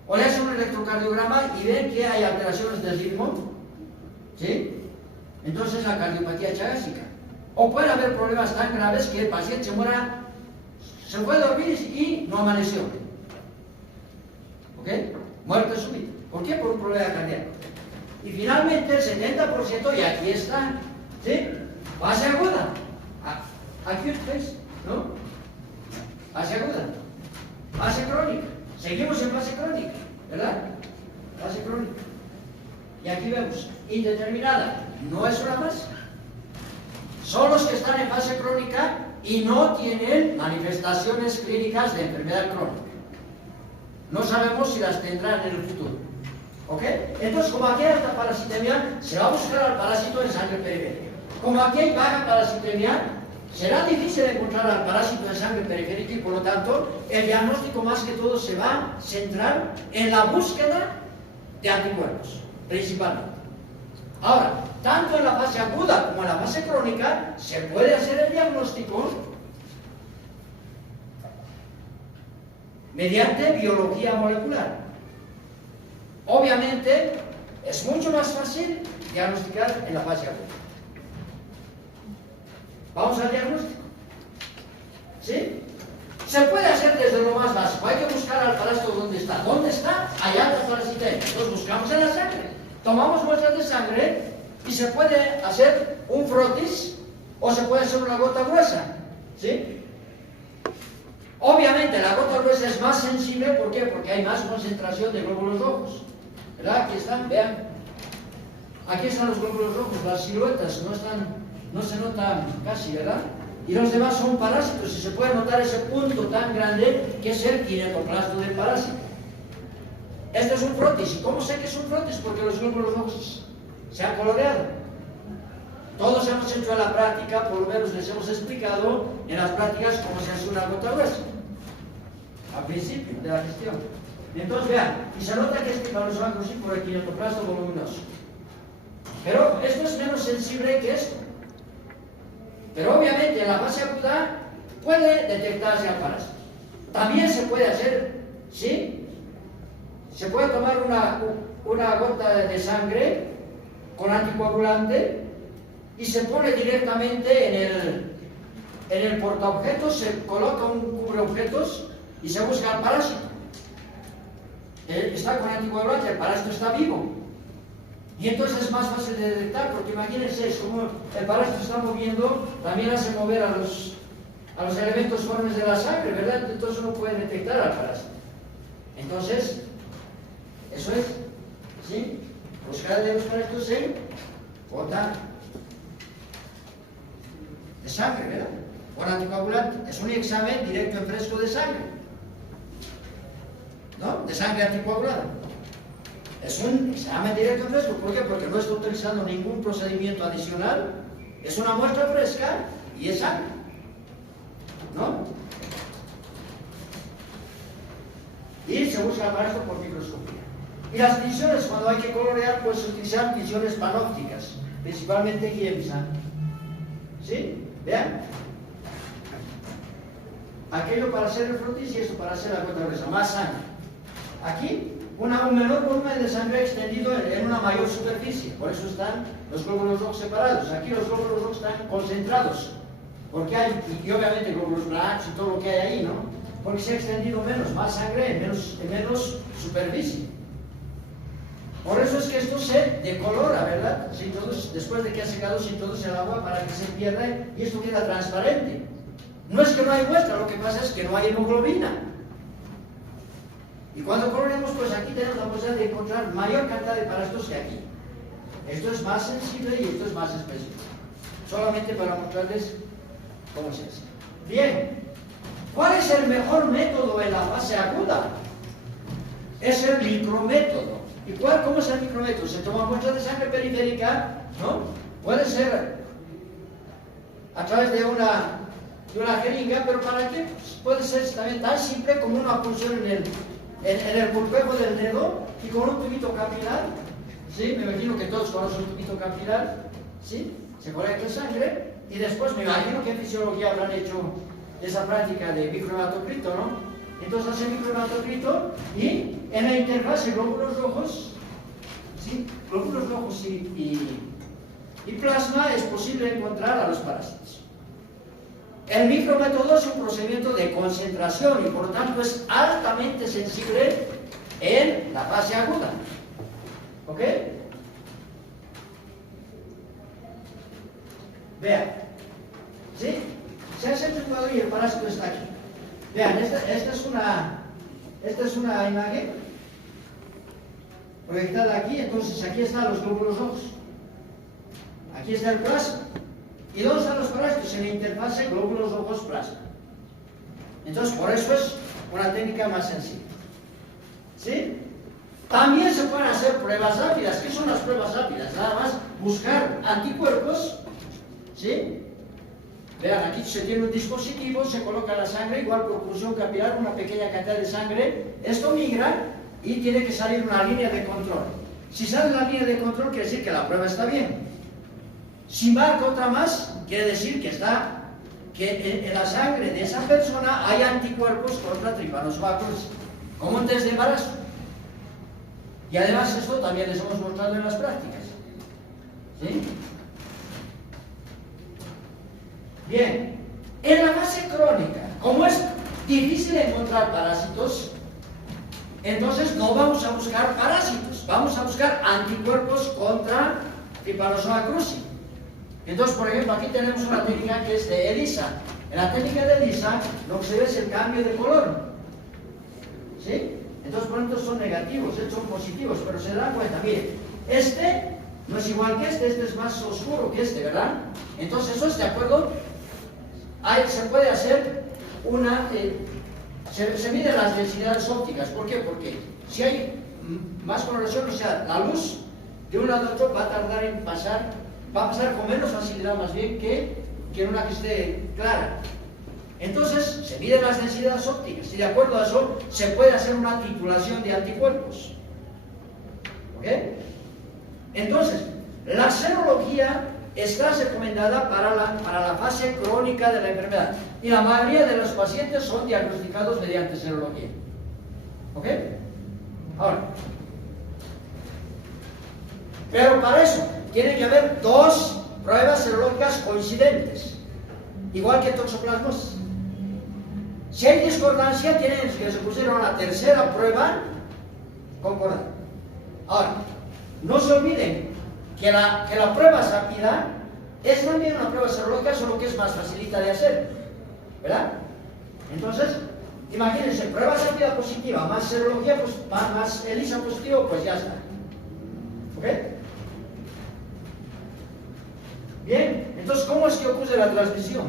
o le hacen un electrocardiograma y ven que hay alteraciones del ritmo, ¿sí? Entonces la cardiopatía chagásica. O puede haber problemas tan graves que el paciente se muera, se fue a dormir y no amaneció. ¿Ok? Muerte súbita. ¿Por qué? Por un problema cardíaco. Y finalmente el 70%, y aquí está, ¿sí? Fase aguda. Acute phase, ¿no? Fase aguda. Fase crónica. Seguimos en fase crónica, ¿verdad? Fase crónica. Y aquí vemos, indeterminada. No es una fase. Son los que están en fase crónica y no tienen manifestaciones clínicas de enfermedad crónica. No sabemos si las tendrán en el futuro. ¿Ok? Entonces, como aquí hay alta parasitemia, se va a buscar al parásito en sangre periférica. Como aquí hay baja parasitemia, será difícil encontrar al parásito en sangre periférica y por lo tanto, el diagnóstico más que todo se va a centrar en la búsqueda de anticuerpos, principalmente. Ahora, tanto en la fase aguda como en la fase crónica, se puede hacer el diagnóstico mediante biología molecular. Obviamente, es mucho más fácil diagnosticar en la fase aguda. Vamos al diagnóstico. ¿Sí? Se puede hacer desde lo más básico. Hay que buscar al parásito donde está. ¿Dónde está? Allá está el parasitemia. Entonces buscamos en la sangre. Tomamos muestras de sangre y se puede hacer un frotis o se puede hacer una gota gruesa. ¿Sí? Obviamente la gota gruesa es más sensible. ¿Por qué? Porque hay más concentración de glóbulos rojos. ¿Verdad? Aquí están, vean. Aquí están los glóbulos rojos, las siluetas no se notan casi, ¿verdad? Y los demás son parásitos y se puede notar ese punto tan grande que es el kinetoplasto del parásito. Este es un frotis. ¿Y cómo sé que es un frotis? Porque los glóbulos rojos se han coloreado. Todos hemos hecho en la práctica, por lo menos les hemos explicado en las prácticas cómo se hace una gota gruesa. al principio de la gestión. Entonces vean, y se nota que es tripanosomal cruzi por el kinetoplasto voluminoso. Pero esto es menos sensible que esto. Pero obviamente en la fase aguda puede detectarse al parásito. También se puede hacer, ¿sí? Se puede tomar una gota de sangre con anticoagulante y se pone directamente en el portaobjetos, se coloca un cubreobjetos y se busca el parásito. Está con anticoagulante, el parásito está vivo. Y entonces es más fácil de detectar, porque imagínense, es como el parásito se está moviendo, también hace mover a los elementos formes de la sangre, ¿verdad? Entonces uno puede detectar al parásito. Entonces, eso es, ¿sí? Buscar de los parásitos en gota de sangre, ¿verdad? Con anticoagulante. Es un examen directo en fresco de sangre, ¿no? De sangre anticoagulada. Es un examen directo en fresco. ¿Por qué? Porque no está utilizando ningún procedimiento adicional. Es una muestra fresca y es sangre, ¿no? Y se busca para esto por microscopía. Y las tinciones, cuando hay que colorear, pues utilizar tinciones panópticas, principalmente Giemsa. ¿Sí? Vean. Aquello para hacer el frotis y esto para hacer la gota gruesa, más sangre. Aquí, un menor volumen de sangre extendido en una mayor superficie. Por eso están los glóbulos rojos separados. Aquí los glóbulos rojos están concentrados. Porque hay, y obviamente glóbulos blancos y todo lo que hay ahí, ¿no? Porque se ha extendido menos, más sangre en menos superficie. Por eso es que esto se decolora, ¿verdad? Se introduce, después de que ha secado, se introduce el agua para que se pierda y esto queda transparente. No es que no hay muestra, lo que pasa es que no hay hemoglobina. Y cuando coloreamos, pues aquí tenemos la posibilidad de encontrar mayor cantidad de parásitos que aquí. Esto es más sensible y esto es más específico. Solamente para mostrarles cómo se hace. Bien, ¿cuál es el mejor método en la fase aguda? Es el micrométodo. ¿Y cómo es el micrométodo? Se toma muestra de sangre periférica, ¿no? Puede ser a través de una jeringa, pero ¿para qué? Puede ser también tan simple como una punción en el pulpejo del dedo y con un tubito capilar, ¿sí? Me imagino que todos conocen un tubito capilar, ¿sí? Se colecta sangre y después me imagino que en fisiología habrán hecho esa práctica de microhematocrito, ¿no? Entonces hace microhematocrito y en la interfase glóbulos rojos, ¿sí? Glóbulos rojos y plasma es posible encontrar a los parásitos. El micrométodo es un procedimiento de concentración y por lo tanto es altamente sensible en la fase aguda. ¿Ok? Vean. ¿Sí? Se ha centrado y el parásito está aquí. Vean, esta es una imagen proyectada aquí, entonces aquí están los glóbulos rojos. Aquí está el plasma. ¿Y dónde están los parásitos? En la interfase glóbulos rojos plasma. Entonces, por eso es una técnica más sencilla. ¿Sí? También se pueden hacer pruebas rápidas. ¿Qué son las pruebas rápidas? Nada más buscar anticuerpos. ¿Sí? Vean, aquí se tiene un dispositivo, se coloca la sangre, igual por oclusión capilar, una pequeña cantidad de sangre. Esto migra y tiene que salir una línea de control. Si sale la línea de control, quiere decir que la prueba está bien. Si marca otra más, quiere decir que en la sangre de esa persona hay anticuerpos contra Trypanosoma cruzi, como un test de embarazo. Y además esto también les hemos mostrado en las prácticas. ¿Sí? Bien, en la fase crónica, como es difícil encontrar parásitos, entonces no vamos a buscar parásitos, vamos a buscar anticuerpos contra Trypanosoma cruzi. Entonces, por ejemplo, aquí tenemos una técnica que es de ELISA. En la técnica de ELISA, lo que se ve es el cambio de color. ¿Sí? Entonces, por ejemplo, son negativos, estos son positivos, pero se dan cuenta, miren, este no es igual que este es más oscuro que este, ¿verdad? Entonces, eso es de acuerdo. Se puede hacer se miden las densidades ópticas. ¿Por qué? Porque si hay más coloración, o sea, la luz de un lado a otro va a tardar en pasar. Va a pasar con menos facilidad más bien que en una que esté clara. Entonces, se miden las densidades ópticas y de acuerdo a eso se puede hacer una titulación de anticuerpos. ¿Ok? Entonces, la serología está recomendada para la fase crónica de la enfermedad y la mayoría de los pacientes son diagnosticados mediante serología. ¿Ok? Ahora, pero para eso tiene que haber dos pruebas serológicas coincidentes, igual que toxoplasmosis. Si hay discordancia, tienen que se pusieron la tercera prueba concordante. Ahora, no se olviden que la prueba rápida es también una prueba serológica, solo que es más facilita de hacer, ¿verdad? Entonces, imagínense, prueba rápida positiva, más serología, pues, más ELISA positivo, pues ya está. ¿Ok? Bien, entonces, ¿cómo es que ocurre la transmisión?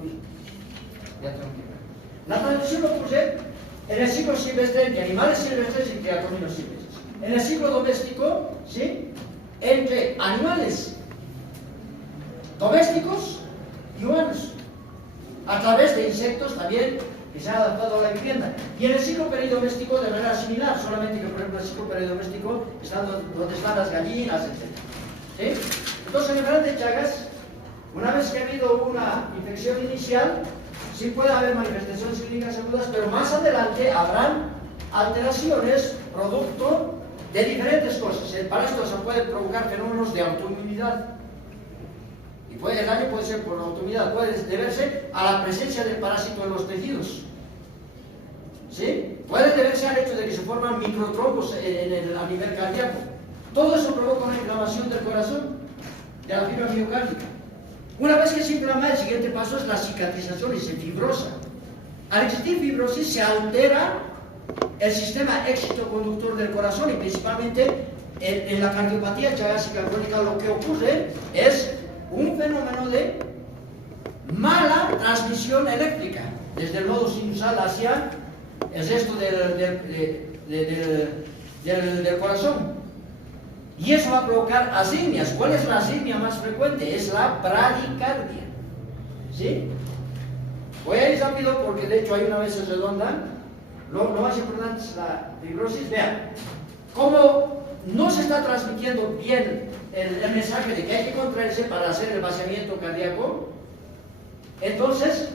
Uy, ya tengo que ver. La transmisión ocurre en el ciclo silvestre entre animales silvestres y criaturinos silvestres. En el ciclo doméstico, ¿sí? Entre animales domésticos y humanos, a través de insectos también que se han adaptado a la vivienda. Y en el ciclo peridoméstico de manera similar, solamente que por ejemplo el ciclo peridoméstico está donde están las gallinas, etc. ¿Sí? Entonces en el enfermedad de Chagas, una vez que ha habido una infección inicial, sí puede haber manifestaciones clínicas agudas, pero más adelante habrán alteraciones producto de diferentes cosas. Para esto se puede provocar fenómenos de autoinmunidad. Y el daño puede ser por autoinmunidad, puede deberse a la presencia del parásito en los tejidos. ¿Sí? Puede deberse al hecho de que se forman microtrombos a nivel cardíaco. Todo eso provoca una inflamación del corazón, de la fibra miocárdica. Una vez que se inflama, el siguiente paso es la cicatrización y se fibrosa. Al existir fibrosis se altera el sistema excitoconductor del corazón y principalmente en la cardiopatía chagásica crónica lo que ocurre es un fenómeno de mala transmisión eléctrica desde el nodo sinusal hacia el resto del corazón. Y eso va a provocar arritmias. ¿Cuál es la arritmia más frecuente? Es la bradicardia. ¿Sí? Voy a ir rápido porque de hecho hay una mesa redonda. Lo más importante es la fibrosis. Vean, como no se está transmitiendo bien el mensaje de que hay que contraerse para hacer el vaciamiento cardíaco, entonces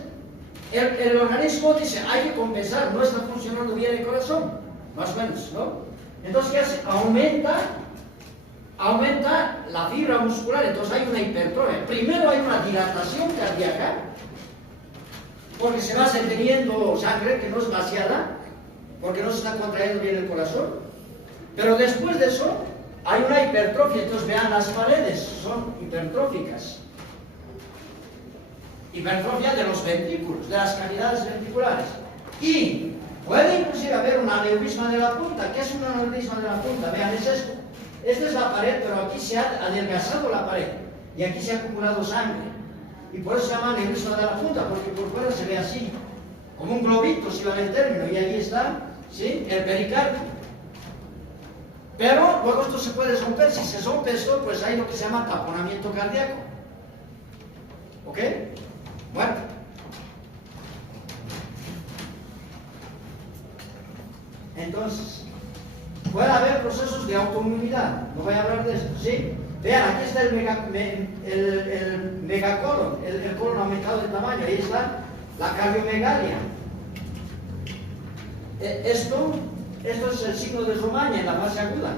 el organismo dice, hay que compensar, no está funcionando bien el corazón, más o menos, ¿no? Entonces, ¿qué hace? Aumenta la fibra muscular, entonces hay una hipertrofia. Primero hay una dilatación cardíaca, porque se va deteniendo sangre que no es vaciada, porque no se está contrayendo bien el corazón. Pero después de eso, hay una hipertrofia, entonces vean las paredes, son hipertróficas. Hipertrofia de los ventrículos, de las cavidades ventriculares. Y puede inclusive haber un aneurisma de la punta. ¿Qué es un aneurisma de la punta? Vean, es esto. Esta es la pared, pero aquí se ha adelgazado la pared y aquí se ha acumulado sangre. Y por eso se llama aneurisma de la punta, porque por fuera se ve así, como un globito, si va en el término, y ahí está, ¿sí?, el pericardio. Pero luego esto se puede romper. Si se rompe esto, pues hay lo que se llama taponamiento cardíaco. ¿Ok? Bueno. Entonces, puede haber procesos de autoinmunidad. No voy a hablar de esto, ¿sí? Vean, aquí está el megacolon, el colon aumentado de tamaño. Ahí está la cardiomegalia. Esto es el signo de Romaña en la fase aguda.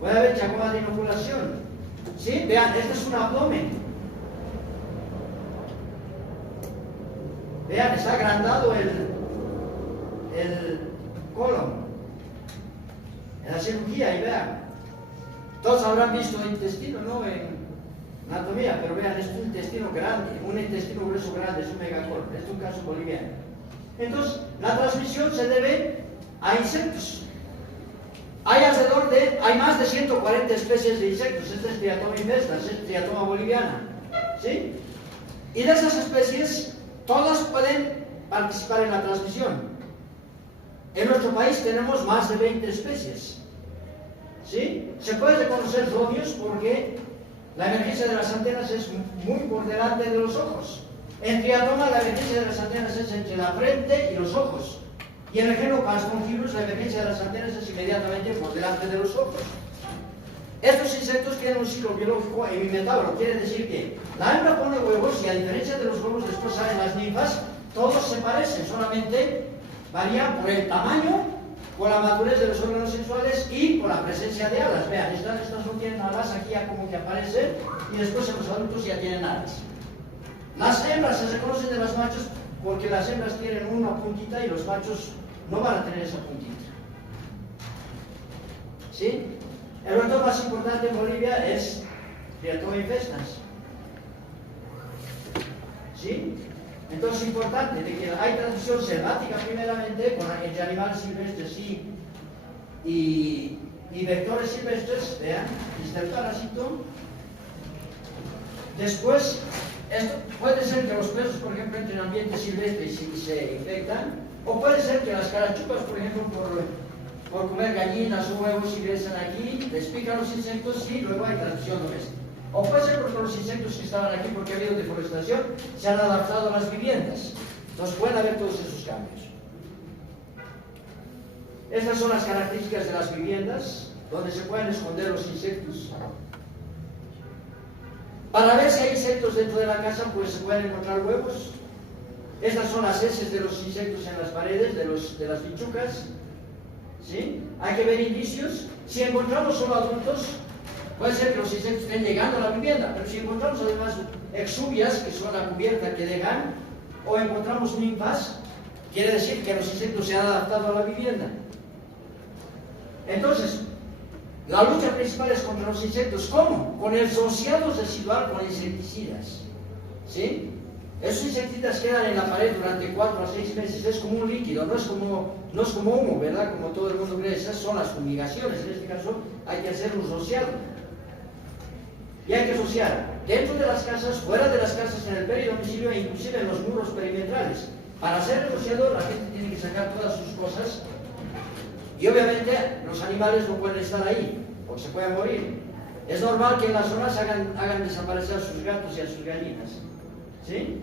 Puede haber chacoma de inoculación. ¿Sí? Vean, este es un abdomen. Vean, está agrandado el colon en la cirugía, y vean. Todos habrán visto el intestino, ¿no?, en anatomía, pero vean, es un intestino grande, un intestino grueso grande, es un megacolon, es un caso boliviano. Entonces, la transmisión se debe a insectos. Hay más de 140 especies de insectos. Esta es Triatoma investra, esta es Triatoma boliviana, ¿sí? Y de esas especies, todas pueden participar en la transmisión. En nuestro país tenemos más de 20 especies, ¿sí? Se puede reconocer rodios porque la emergencia de las antenas es muy por delante de los ojos. En triatoma la emergencia de las antenas es entre la frente y los ojos. Y en el Genoplasmongyrus la emergencia de las antenas es inmediatamente por delante de los ojos. Estos insectos tienen un ciclo biológico hemimetáuro, quiere decir que la hembra pone huevos y a diferencia de los huevos después salen las ninfas, todos se parecen, solamente varían por el tamaño, por la madurez de los órganos sexuales y por la presencia de alas. Vean, estas no tienen alas, aquí ya como que aparecen y después en los adultos ya tienen alas. Las hembras se reconocen de los machos porque las hembras tienen una puntita y los machos no van a tener esa puntita. ¿Sí? El vector más importante en Bolivia es Triatoma infestans. ¿Sí? Entonces es importante de que hay transmisión selvática primeramente entre animales silvestres y vectores silvestres, vean, está el parásito. Después, esto puede ser que los perros, por ejemplo, entren en ambientes silvestres y se infectan, o puede ser que las carachupas, por ejemplo, por comer gallinas o huevos ingresan aquí, les pican los insectos y luego hay transmisión doméstica. O puede ser porque los insectos que estaban aquí porque ha habido deforestación se han adaptado a las viviendas. Entonces pueden haber todos esos cambios. Estas son las características de las viviendas donde se pueden esconder los insectos. Para ver si hay insectos dentro de la casa, pues se pueden encontrar huevos. Estas son las heces de los insectos en las paredes, de las bichucas. ¿Sí? Hay que ver indicios. Si encontramos solo adultos, puede ser que los insectos estén llegando a la vivienda, pero si encontramos además exuvias, que son la cubierta que dejan, o encontramos ninfas, quiere decir que los insectos se han adaptado a la vivienda. Entonces, la lucha principal es contra los insectos. ¿Cómo? Con el rociado residual con insecticidas. ¿Sí? Esos insecticidas quedan en la pared durante 4 a 6 meses. Es como un líquido, no es como humo, ¿verdad? Como todo el mundo cree. Esas son las fumigaciones. En este caso hay que hacer un rociado. Y hay que rociar dentro de las casas, fuera de las casas, en el peridomicilio e inclusive en los muros perimetrales. Para hacer el rociado la gente tiene que sacar todas sus cosas. Y obviamente los animales no pueden estar ahí, porque se pueden morir. Es normal que en las zonas hagan desaparecer a sus gatos y a sus gallinas. ¿Sí?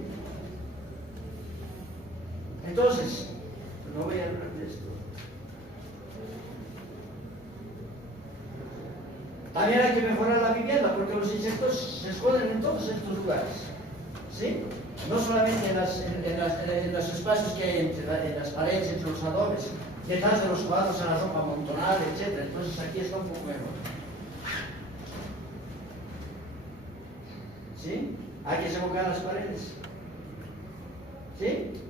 Entonces, no voy a hablar de esto. También hay que mejorar la vivienda, porque los insectos se esconden en todos estos lugares. ¿Sí? No solamente en los espacios que hay en las paredes, entre los adobes, detrás de los cuadros, en la ropa amontonada, etc. Entonces aquí está un poco mejor. ¿Sí? Hay que revocar las paredes. ¿Sí?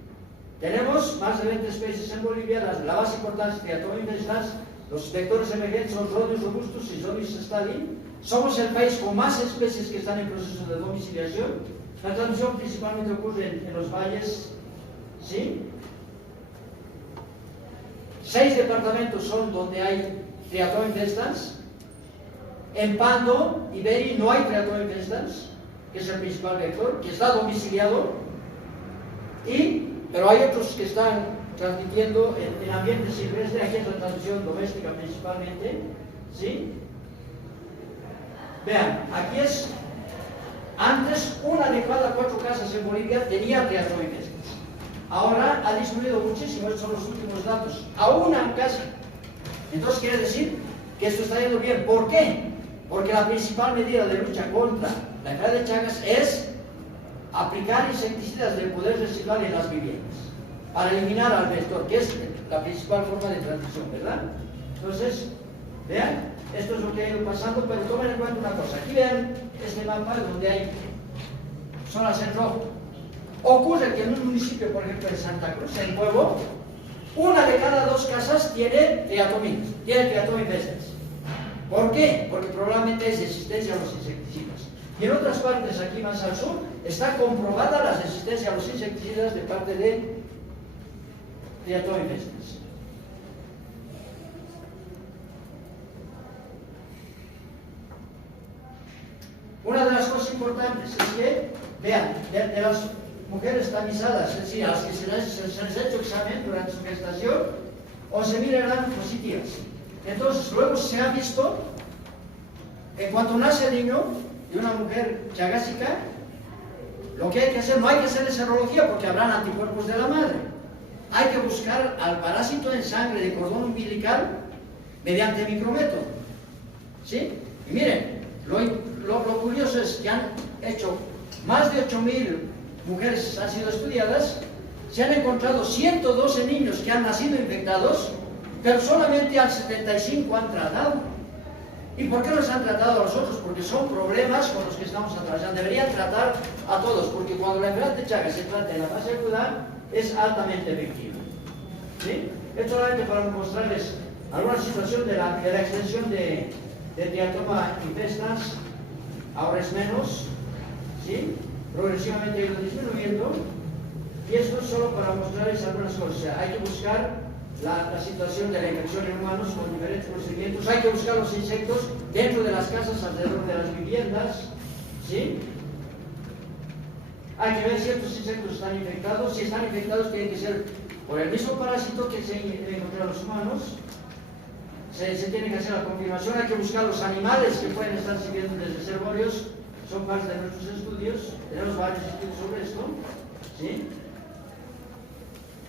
Tenemos más de 20 especies en Bolivia. La más importante es Triatoma infestans. Los vectores emergentes son Rhodius robustus y Rhodius stadi. Somos el país con más especies que están en proceso de domiciliación. La transmisión principalmente ocurre en los valles. ¿Sí? 6 departamentos son donde hay Triatoma infestans. En Pando y Beri no hay Triatoma infestans, que es el principal vector, que está domiciliado, pero hay otros que están transmitiendo en ambientes silvestres. Aquí es la transmisión doméstica principalmente. ¿Sí? Vean, aquí es, antes una de cada 4 casas en Bolivia tenía Triatoma infestans. Ahora ha disminuido muchísimo, estos son los últimos datos, a una casa. Entonces quiere decir que esto está yendo bien. ¿Por qué? Porque la principal medida de lucha contra la enfermedad de Chagas es aplicar insecticidas del poder residual en las viviendas para eliminar al vector, que es la principal forma de transmisión, ¿verdad? Entonces, vean, esto es lo que ha ido pasando, pero tomen en cuenta una cosa. Aquí vean este mapa donde hay zonas en rojo. Ocurre que en un municipio, por ejemplo, en Santa Cruz, en Pueblo, una de cada 2 casas tiene Triatoma infestans. ¿Por qué? Porque probablemente es resistencia a los insecticidas. Y en otras partes, aquí más al sur, está comprobada la resistencia a los insecticidas de parte de Triatoma infestans. Una de las cosas importantes es que, vean, de las mujeres tamizadas, es decir, a las que se les ha hecho examen durante su gestación, 11.000 eran positivas. Entonces, luego se ha visto que cuando nace el niño, de una mujer chagásica, lo que hay que hacer, no hay que hacer serología porque habrán anticuerpos de la madre. Hay que buscar al parásito en sangre de cordón umbilical mediante micrométodo. ¿Sí? Y miren, lo curioso es que han hecho más de 8.000 mujeres han sido estudiadas, se han encontrado 112 niños que han nacido infectados, pero solamente al 75 han tratado. ¿Y por qué no se han tratado a los otros? Porque son problemas con los que estamos atravesando. Deberían tratar a todos, porque cuando la enfermedad de Chagas se trata en la fase aguda, es altamente efectiva. ¿Sí? Esto solamente para mostrarles alguna situación de la extensión de Triatoma infestas, ahora es menos, ¿sí? Progresivamente ha ido disminuyendo, y esto es solo para mostrarles algunas cosas. O sea, hay que buscar la situación de la infección en humanos con diferentes procedimientos, hay que buscar los insectos dentro de las casas, alrededor de las viviendas, ¿sí? Hay que ver si estos insectos están infectados. Si están infectados, tienen que ser por el mismo parásito que se encontró en los humanos. Se tiene que hacer la confirmación. Hay que buscar los animales que pueden estar sirviendo de reservorios. Son parte de nuestros estudios. Tenemos varios estudios sobre esto, ¿sí?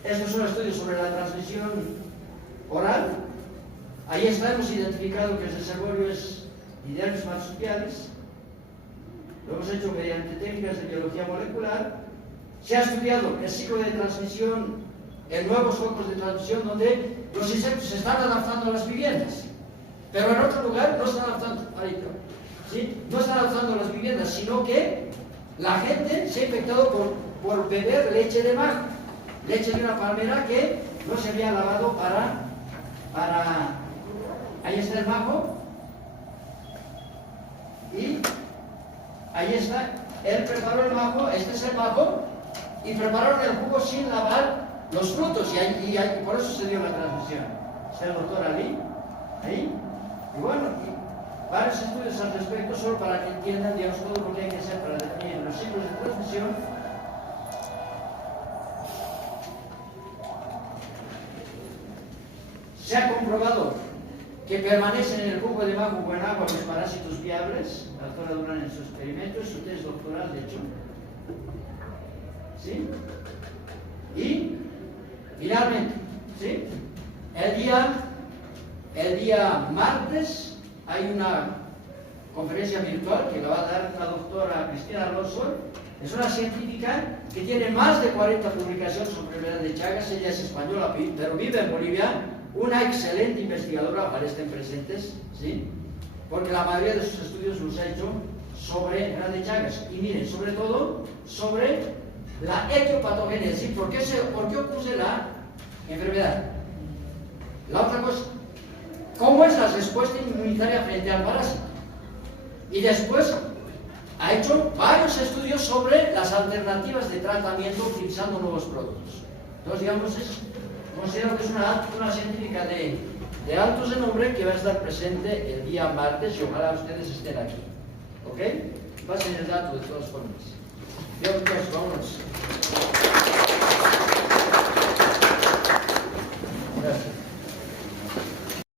Estos son estudios sobre la transmisión oral. Ahí está, hemos identificado que el reservorio es Didelphis marsupialis. Lo hemos hecho mediante técnicas de biología molecular. Se ha estudiado el ciclo de transmisión en nuevos focos de transmisión donde los insectos se están adaptando a las viviendas, pero en otro lugar no están adaptando, ¿sí? No están adaptando a las viviendas, sino que la gente se ha infectado por beber leche de majo, leche de una palmera que no se había lavado para... Ahí está el majo, y ahí está, él preparó el majo, este es el majo, y prepararon el jugo sin lavar los frutos, y por eso se dio la transmisión. Está el doctor Ali, ahí, y bueno, y varios estudios al respecto, solo para que entiendan, digamos, todo lo que hay que hacer para definir los ciclos de transmisión. Se ha comprobado que permanecen en el jugo de majo o en agua los parásitos viables. La doctora Durán en su experimento, es su tesis doctoral, de hecho. ¿Sí? Y, finalmente, ¿sí? El día martes hay una conferencia virtual que la va a dar la doctora Cristina Alonso. Es una científica que tiene más de 40 publicaciones sobre enfermedad de Chagas. Ella es española, pero vive en Bolivia. Una excelente investigadora, ojalá estén presentes, ¿sí? Porque la mayoría de sus estudios los ha hecho sobre enfermedad de Chagas. Y miren, sobre todo, sobre la etiopatogénesis, ¿por qué ocurre la enfermedad? La otra cosa, ¿cómo es la respuesta inmunitaria frente al parásito? Y después ha hecho varios estudios sobre las alternativas de tratamiento utilizando nuevos productos. Entonces, digamos, considero que es una científica de alto renombre que va a estar presente el día martes y ojalá ustedes estén aquí. ¿Ok? Pasen el dato de todas formas. Bien, pues, vámonos.